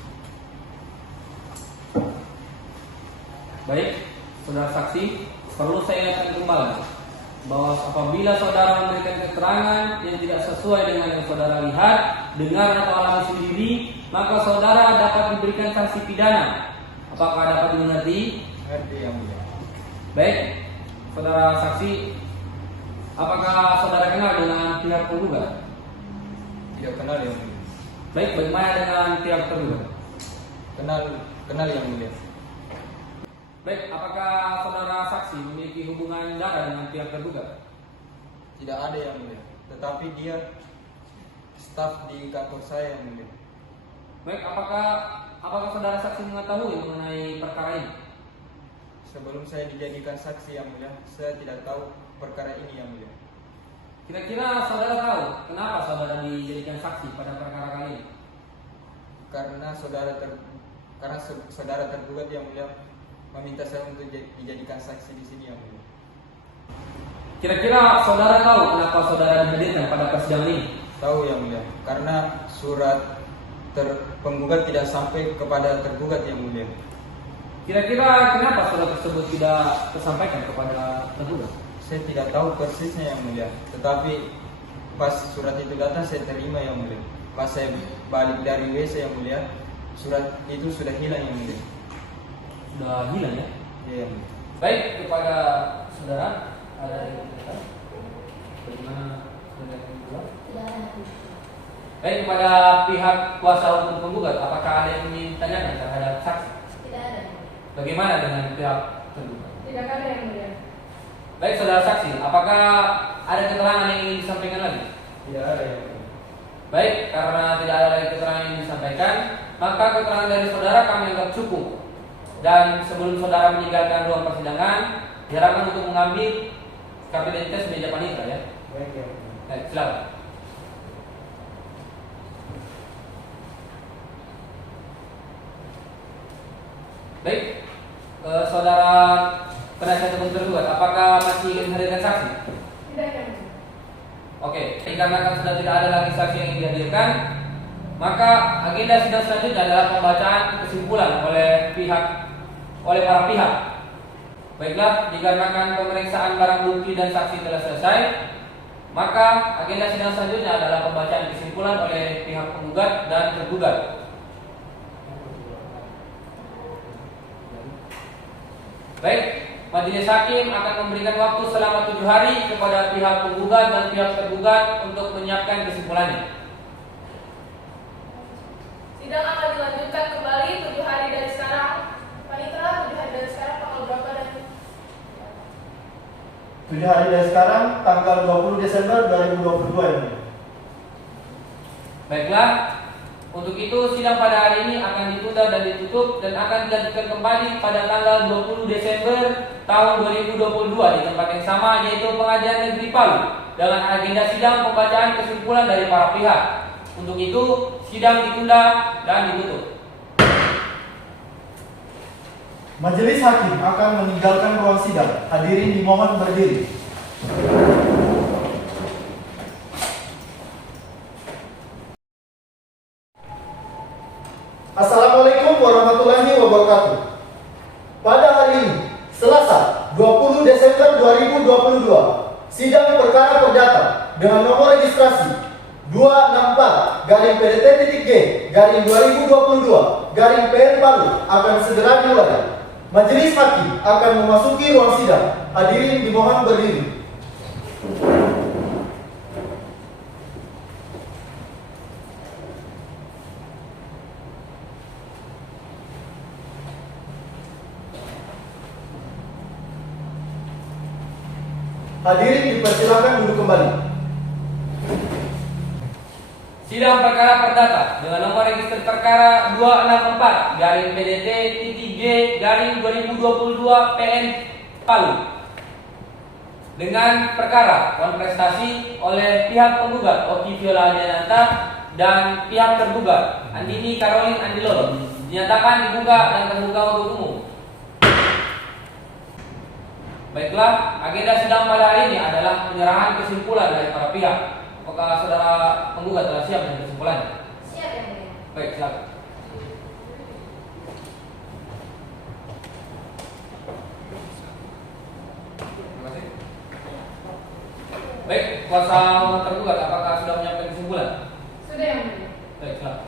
Baik, saudara saksi, perlu saya ingatkan kembali bahwa apabila saudara memberikan keterangan yang tidak sesuai dengan yang saudara lihat, dengar atau alami sendiri, maka saudara dapat diberikan sanksi pidana. Apakah dapat dimengerti? Mengerti yang mulia. Baik, saudara saksi, apakah saudara kenal dengan pihak penggugat? Tidak kenal yang mulia. Baik, bagaimana dengan pihak tergugat? Kenal yang mulia. Baik, apakah saudara saksi memiliki hubungan darah dengan pihak tergugat? Tidak ada yang mulia. Tetapi dia staf di kantor saya yang mulia. Baik, apakah saudara saksi mengetahui mengenai perkara ini? Sebelum saya dijadikan saksi yang mulia, saya tidak tahu perkara ini yang mulia. Kira-kira saudara tahu kenapa saudara dijadikan saksi pada perkara kali ini? Karena saudara tergugat yang mulia meminta saya untuk dijadikan saksi di sini yang mulia. Kira-kira saudara tahu kenapa saudara dihadirkan pada persidangan ini? Tahu yang mulia, karena surat penggugat tidak sampai kepada tergugat yang mulia. Kira-kira kenapa surat tersebut tidak tersampaikan kepada tergugat? Saya tidak tahu persisnya yang mulia, tetapi pas surat itu datang saya terima yang mulia. Pas saya balik dari WC yang mulia, surat itu sudah hilang yang mulia. Sudah hilang ya? Iya yang mulia. Baik, kepada saudara ada yang berkata bagaimana saudara yang kedua? Tidak ada. Baik, kepada pihak kuasa hukum penggugat, apakah ada yang ingin ditanyakan terhadap saksi? Tidak ada. Bagaimana dengan pihak tergugat? Tidak ada yang mulia. Baik, saudara saksi, apakah ada keterangan yang ingin disampaikan lagi? Tidak ada yang mulia. Baik, karena tidak ada lagi keterangan yang disampaikan, maka keterangan dari saudara kami anggap cukup. Dan sebelum saudara meninggalkan ruang persidangan, diharapkan untuk mengambil kartu identitas meja panitera ya. Baik yang mulia. Baik, silakan. Baik, saudara penasihat hukum tergugat, apakah masih ingin hadirkan saksi? Tidak yang mulia. Oke, dikarenakan sudah tidak ada lagi saksi yang ingin dihadirkan, maka agenda sidang selanjutnya adalah pembacaan kesimpulan oleh para pihak. Baiklah, dikarenakan pemeriksaan barang bukti dan saksi telah selesai, maka agenda sidang selanjutnya adalah pembacaan kesimpulan oleh pihak penggugat dan tergugat. Baik, majelis hakim akan memberikan waktu selama 7 hari kepada pihak penggugat dan pihak tergugat untuk menyiapkan kesimpulannya. Sidang akan dilanjutkan kembali 7 hari dari sekarang. Panitera, 7 hari dari sekarang tanggal berapa dan 7 hari dari sekarang, tanggal 20 Desember 2022 ini. Baiklah, untuk itu sidang pada hari ini akan ditunda dan ditutup dan akan dilanjutkan kembali pada tanggal 20 Desember tahun 2022 di tempat yang sama, yaitu Pengadilan Negeri Palu, dengan agenda sidang pembacaan kesimpulan dari para pihak. Untuk itu sidang ditunda dan ditutup. Majelis hakim akan meninggalkan ruang sidang. Hadirin dimohon berdiri. Assalamualaikum warahmatullahi wabarakatuh. Pada hari ini, Selasa, 20 Desember 2022, sidang perkara perdata dengan nomor registrasi 264-PDT-G-2022-PN Palu akan segera dimulai. Majelis hakim akan memasuki ruang sidang. Hadirin dimohon berdiri. Hadirin dipersilakan duduk kembali. Sidang perkara perdata dengan nomor register perkara 264-PDT-G-2022 Palu dengan perkara kontrastasi oleh pihak penggugat Oki Viola Adiananta dan pihak tergugat Andini Caroline Andilolo dinyatakan dibuka dan terbuka untuk umum. Baiklah, agenda sidang pada hari ini adalah penyerahan kesimpulan dari para pihak. Apakah saudara penggugat telah siap dengan kesimpulannya? Siap yang mulia. Baik, silakan. Terima kasih. Baik, kuasa tergugat, apakah sudah menyampaikan kesimpulan? sudah yang mulia. Baik, silakan.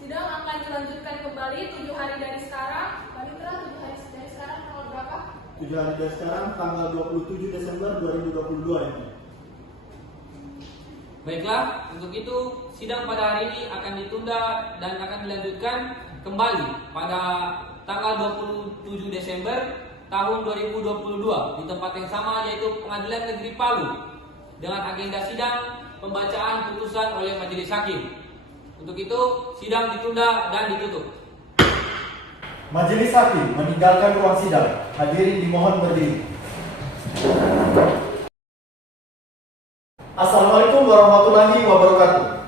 Sidang akan dilanjutkan kembali 7 hari dari sekarang. Panitera, 7 hari dari sekarang tanggal berapa? 7 hari dari sekarang, tanggal 27 Desember 2022 ini. Baiklah, untuk itu sidang pada hari ini akan ditunda dan akan dilanjutkan kembali pada tanggal 27 Desember tahun 2022 di tempat yang sama, yaitu Pengadilan Negeri Palu, dengan agenda sidang pembacaan putusan oleh majelis hakim. Untuk itu sidang ditunda dan ditutup. Majelis hakim meninggalkan ruang sidang. Hadirin dimohon berdiri. Assalamualaikum warahmatullahi wabarakatuh.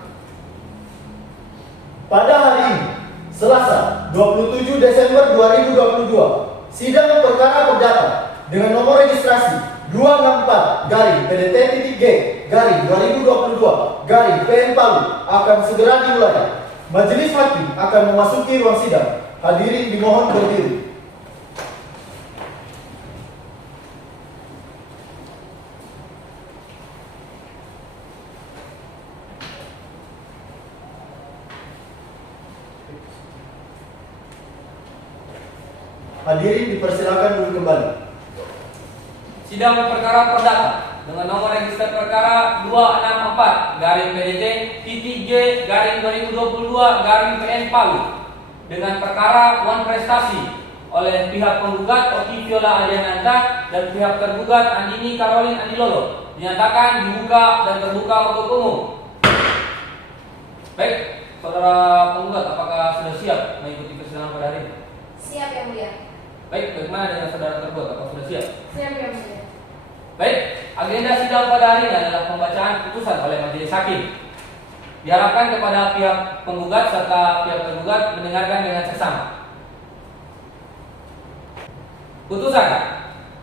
Pada hari ini, Selasa, 27 Desember 2022, sidang perkara perdata dengan nomor registrasi 264-PDT-G PN Palu akan segera dimulai. Majelis hakim akan memasuki ruang sidang. Hadirin dimohon berdiri. Hadirin dipersilakan duduk kembali. Sidang perkara perdata dengan nomor register perkara 264-PDT-G-2022-PN Palu dengan perkara Wan Prestasi oleh pihak penggugat Oki Viola Adiananta dan pihak tergugat Andini Caroline Andilolo dinyatakan dibuka dan terbuka untuk umum. Baik, saudara penggugat, apakah sudah siap mengikuti persidangan pada hari ini? Siap yang mulia. Baik, bagaimana dengan saudara tergugat? Apakah sudah siap? Siap yang mulia. Baik, agenda sidang pada hari ini adalah pembacaan putusan oleh majelis hakim. Diharapkan kepada pihak penggugat serta pihak tergugat mendengarkan dengan seksama. Putusan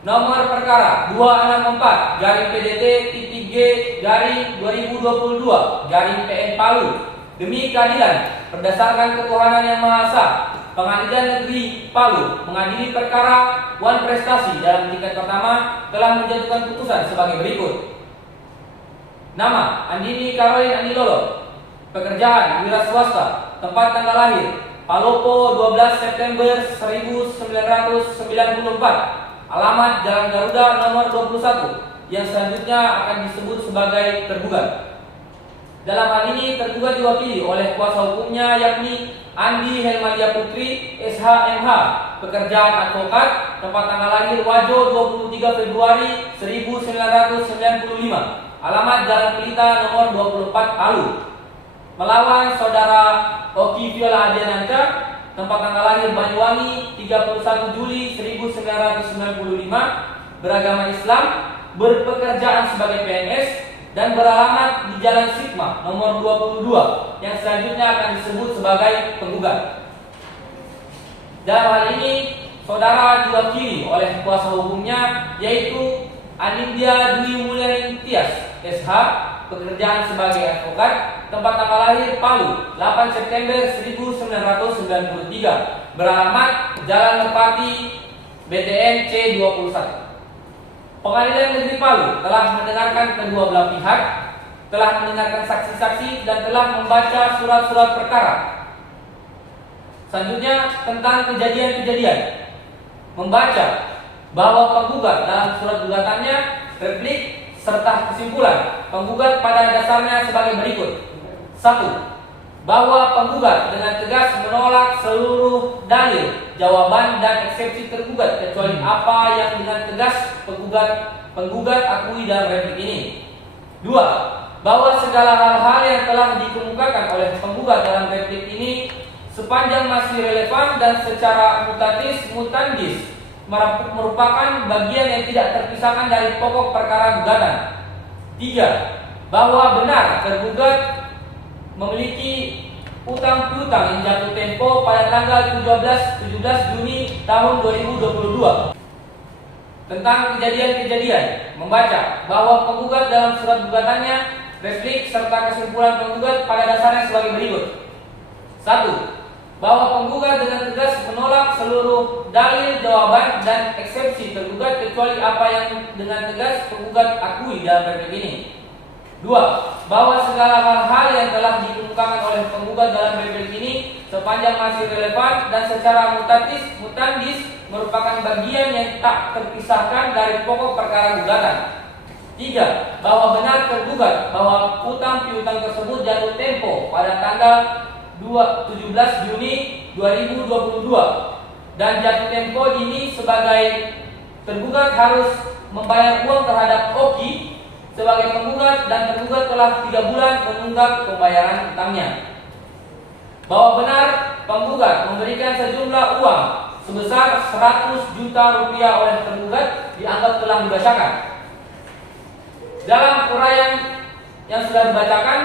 nomor perkara 264-PDT-G-2022-PN Palu demi keadilan berdasarkan ketuhanan yang Maha Esa. Pengadilan Negeri Palu mengadili perkara Wan Prestasi dalam tingkat pertama telah menjatuhkan putusan sebagai berikut. Nama Andini Caroline Andilolo, pekerjaan wira swasta, tempat tanggal lahir Palopo 12 September 1994, alamat Jalan Garuda nomor 21 yang selanjutnya akan disebut sebagai tergugat. Dalam hal ini tergugat diwakili oleh kuasa hukumnya yakni Andi Helmalia Putri, SHMH, pekerjaan advokat, tempat tanggal lahir Wajo 23 Februari 1995, alamat Jalan Pelita nomor 24 Palu. Melawan saudara Oki Viola Adiananta, tempat tanggal lahir Banyuwangi 31 Juli 1995, beragama Islam, berpekerjaan sebagai PNS, dan beralamat di Jalan Sigma nomor 22 yang selanjutnya akan disebut sebagai penggugat. Dalam hal ini saudara diwakili oleh kuasa hukumnya yaitu Anindya Dwi Mulyani Tias SH, pekerjaan sebagai advokat, tempat tanggal lahir Palu 8 September 1993, beralamat Jalan Merpati BTN C21. Pengadilan Negeri Palu telah mendengarkan kedua belah pihak, telah mendengarkan saksi-saksi dan telah membaca surat-surat perkara. Selanjutnya tentang kejadian-kejadian, membaca bahwa penggugat dalam surat gugatannya, replik serta kesimpulan penggugat pada dasarnya sebagai berikut. 1. Bahwa penggugat dengan tegas menolak seluruh dalil, jawaban dan eksepsi tergugat kecuali apa yang dengan tegas penggugat akui dalam replik ini. 2. Bahwa segala hal-hal yang telah dikemukakan oleh penggugat dalam replik ini sepanjang masih relevan dan secara mutatis mutandis merupakan bagian yang tidak terpisahkan dari pokok perkara gugatan. 3. Bahwa benar tergugat memiliki utang piutang yang jatuh tempo pada tanggal 17 Juni tahun 2022. Tentang kejadian-kejadian, membaca bahwa penggugat dalam surat gugatannya, replik serta kesimpulan penggugat pada dasarnya sebagai berikut. 1. Bahwa penggugat dengan tegas menolak seluruh dalil, jawaban dan eksepsi tergugat kecuali apa yang dengan tegas penggugat akui dalam replik ini. 2. Bahwa segala hal-hal yang telah dikemukakan oleh penggugat dalam replik ini sepanjang masih relevan dan secara mutatis mutandis merupakan bagian yang tak terpisahkan dari pokok perkara gugatan. 3. Bahwa benar tergugat bahwa utang piutang tersebut jatuh tempo pada tanggal 17 Juni 2022 dan jatuh tempo ini sebagai tergugat harus membayar uang terhadap Oki sebagai penggugat dan tergugat telah 3 bulan menunggak pembayaran utangnya. Bahwa benar penggugat memberikan sejumlah uang sebesar 100 juta rupiah oleh tergugat dianggap telah dibacakan. Dalam uraian yang sudah dibacakan,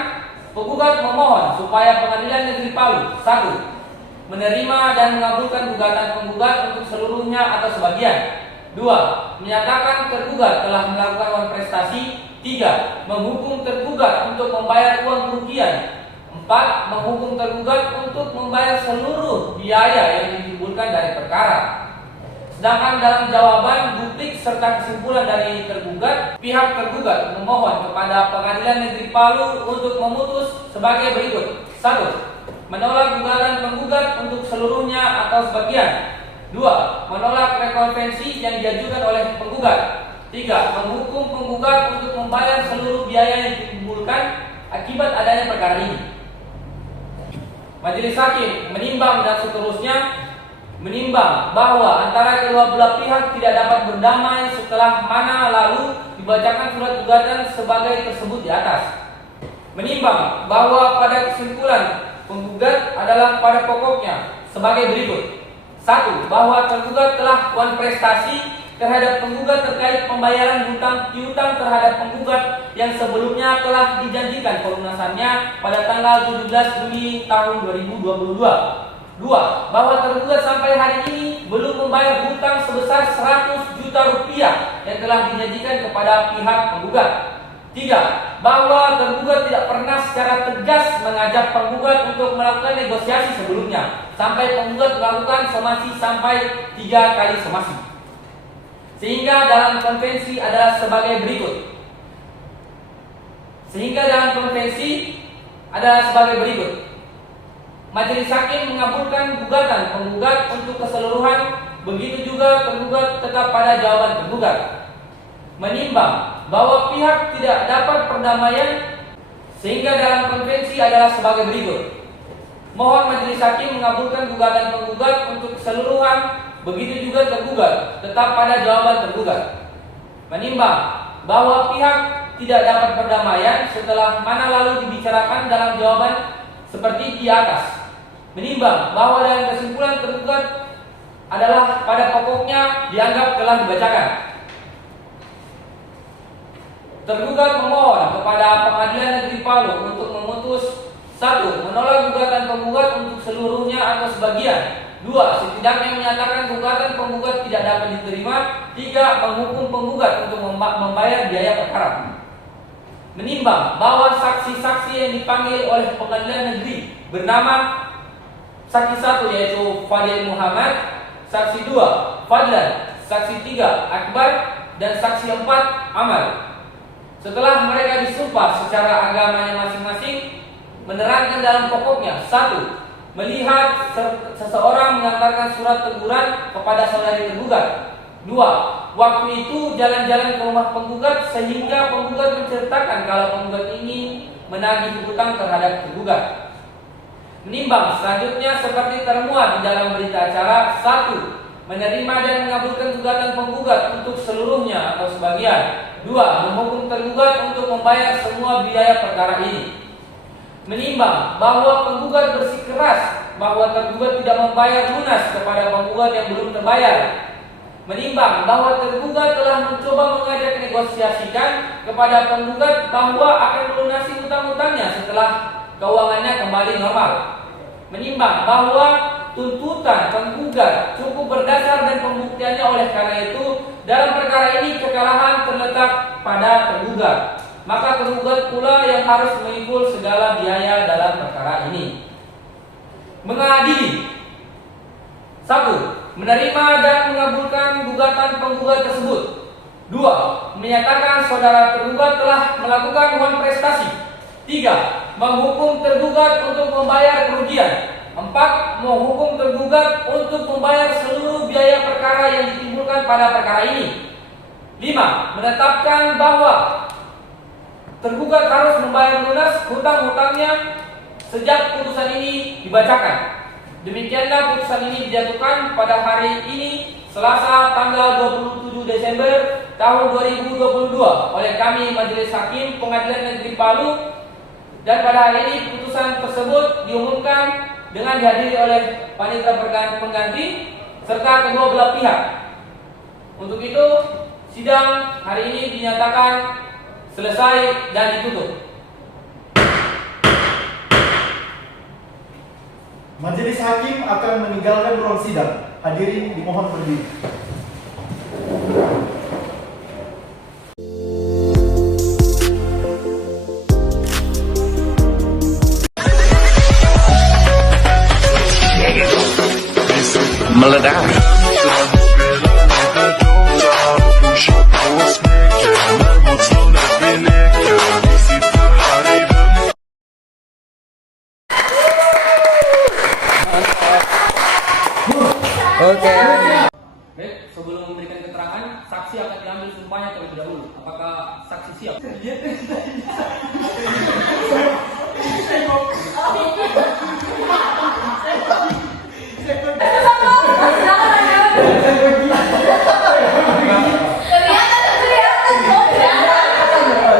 penggugat memohon supaya Pengadilan Negeri Palu 1. Menerima dan mengabulkan gugatan penggugat untuk seluruhnya atau sebagian. 2. Menyatakan tergugat telah melakukan uang prestasi. 3. Menghukum tergugat untuk membayar uang kerugian. 4. Menghukum tergugat untuk membayar seluruh biaya yang ditimbulkan dari perkara. Sedangkan dalam jawaban, duplik serta kesimpulan dari tergugat, pihak tergugat memohon kepada Pengadilan Negeri Palu untuk memutus sebagai berikut. 1. Menolak gugatan penggugat untuk seluruhnya atau sebagian. 2. Menolak rekonvensi yang diajukan oleh penggugat. 3. Menghukum penggugat untuk membayar seluruh biaya yang ditimbulkan akibat adanya perkara ini. Majelis Hakim menimbang dan seterusnya menimbang bahwa antara kedua belah pihak tidak dapat berdamai setelah mana lalu dibacakan surat gugatan sebagai tersebut di atas. Menimbang bahwa pada kesimpulan penggugat adalah pada pokoknya sebagai berikut. 1. Bahwa tergugat telah uang prestasi terhadap penggugat terkait pembayaran hutang piutang terhadap penggugat yang sebelumnya telah dijanjikan pelunasannya pada tanggal 17 Juli tahun 2022. 2. Bahwa tergugat sampai hari ini belum membayar hutang sebesar 100 juta rupiah yang telah dijanjikan kepada pihak penggugat. 3. Bahwa tergugat tidak pernah secara tegas mengajak penggugat untuk melakukan negosiasi sebelumnya sampai penggugat melakukan somasi sampai 3 kali somasi. Sehingga dalam konvensi adalah sebagai berikut. Majelis Hakim mengabulkan gugatan penggugat untuk keseluruhan, begitu juga tergugat tetap pada jawaban tergugat. Menimbang bahwa pihak tidak dapat perdamaian, sehingga dalam konvensi adalah sebagai berikut. Mohon Majelis Hakim mengabulkan gugatan penggugat untuk keseluruhan, begitu juga tergugat tetap pada jawaban tergugat. Menimbang bahwa pihak tidak dapat perdamaian setelah mana lalu dibicarakan dalam jawaban seperti di atas. Menimbang bahwa dalam kesimpulan tergugat adalah pada pokoknya dianggap telah dibacakan. Tergugat memohon kepada Pengadilan Negeri Palu untuk memutus 1. Menolak gugatan penggugat untuk seluruhnya atau sebagian. 2. Setidaknya menyatakan gugatan penggugat tidak dapat diterima. 3. Menghukum penggugat untuk membayar biaya perkara. Menimbang bahwa saksi-saksi yang dipanggil oleh Pengadilan Negeri bernama saksi 1 yaitu Fadil Muhammad, saksi 2 Fadlan, saksi 3 Akbar, dan saksi 4 Amal. Setelah mereka disumpah secara agamanya masing-masing, menerangkan dalam pokoknya 1. Melihat seseorang mengantarkan surat teguran kepada saudari tergugat. 2. Waktu itu jalan-jalan ke rumah penggugat sehingga penggugat menceritakan kalau penggugat ini menagih hutang terhadap tergugat. Menimbang selanjutnya seperti termuat di dalam berita acara. 1. Menerima dan mengabulkan gugatan penggugat untuk seluruhnya atau sebagian. 2. Menghukum tergugat untuk membayar semua biaya perkara ini. Menimbang bahwa penggugat bersikeras bahwa tergugat tidak membayar lunas kepada penggugat yang belum terbayar. Menimbang bahwa tergugat telah mencoba mengajak negosiasikan kepada penggugat bahwa akan melunasi hutang-hutangnya setelah keuangannya kembali normal. Menimbang bahwa tuntutan penggugat cukup berdasar dan pembuktiannya, oleh karena itu dalam perkara ini kekalahan terletak pada tergugat. Maka tergugat pula yang harus memikul segala biaya dalam perkara ini. Mengadili. 1. Menerima dan mengabulkan gugatan penggugat tersebut. 2. Menyatakan saudara tergugat telah melakukan uang prestasi. 3. Menghukum tergugat untuk membayar kerugian. 4. Menghukum tergugat untuk membayar seluruh biaya perkara yang ditimbulkan pada perkara ini. 5. Menetapkan bahwa tergugat harus membayar lunas hutang-hutangnya sejak putusan ini dibacakan. Demikianlah putusan ini dijatuhkan pada hari ini, Selasa tanggal 27 Desember tahun 2022 oleh kami Majelis Hakim Pengadilan Negeri Palu, dan pada hari ini putusan tersebut diumumkan dengan dihadiri oleh panitia pengganti serta kedua belah pihak. Untuk itu sidang hari ini dinyatakan selesai dan ditutup. Majelis Hakim akan meninggalkan ruang sidang. Hadirin dimohon berdiri. meledak. Oke. Baik, sebelum memberikan keterangan, saksi akan diambil sumpahnya terlebih dahulu. Apakah saksi siap?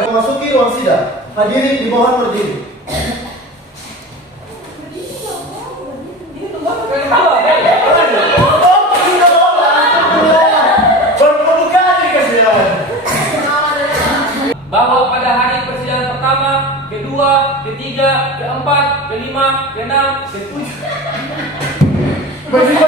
Memasuki ruang sidang, hadirin dimohon berdiri. Bahwa pada hari persidangan pertama, kedua, ketiga, keempat, kelima, keenam, ketujuh. Berdiri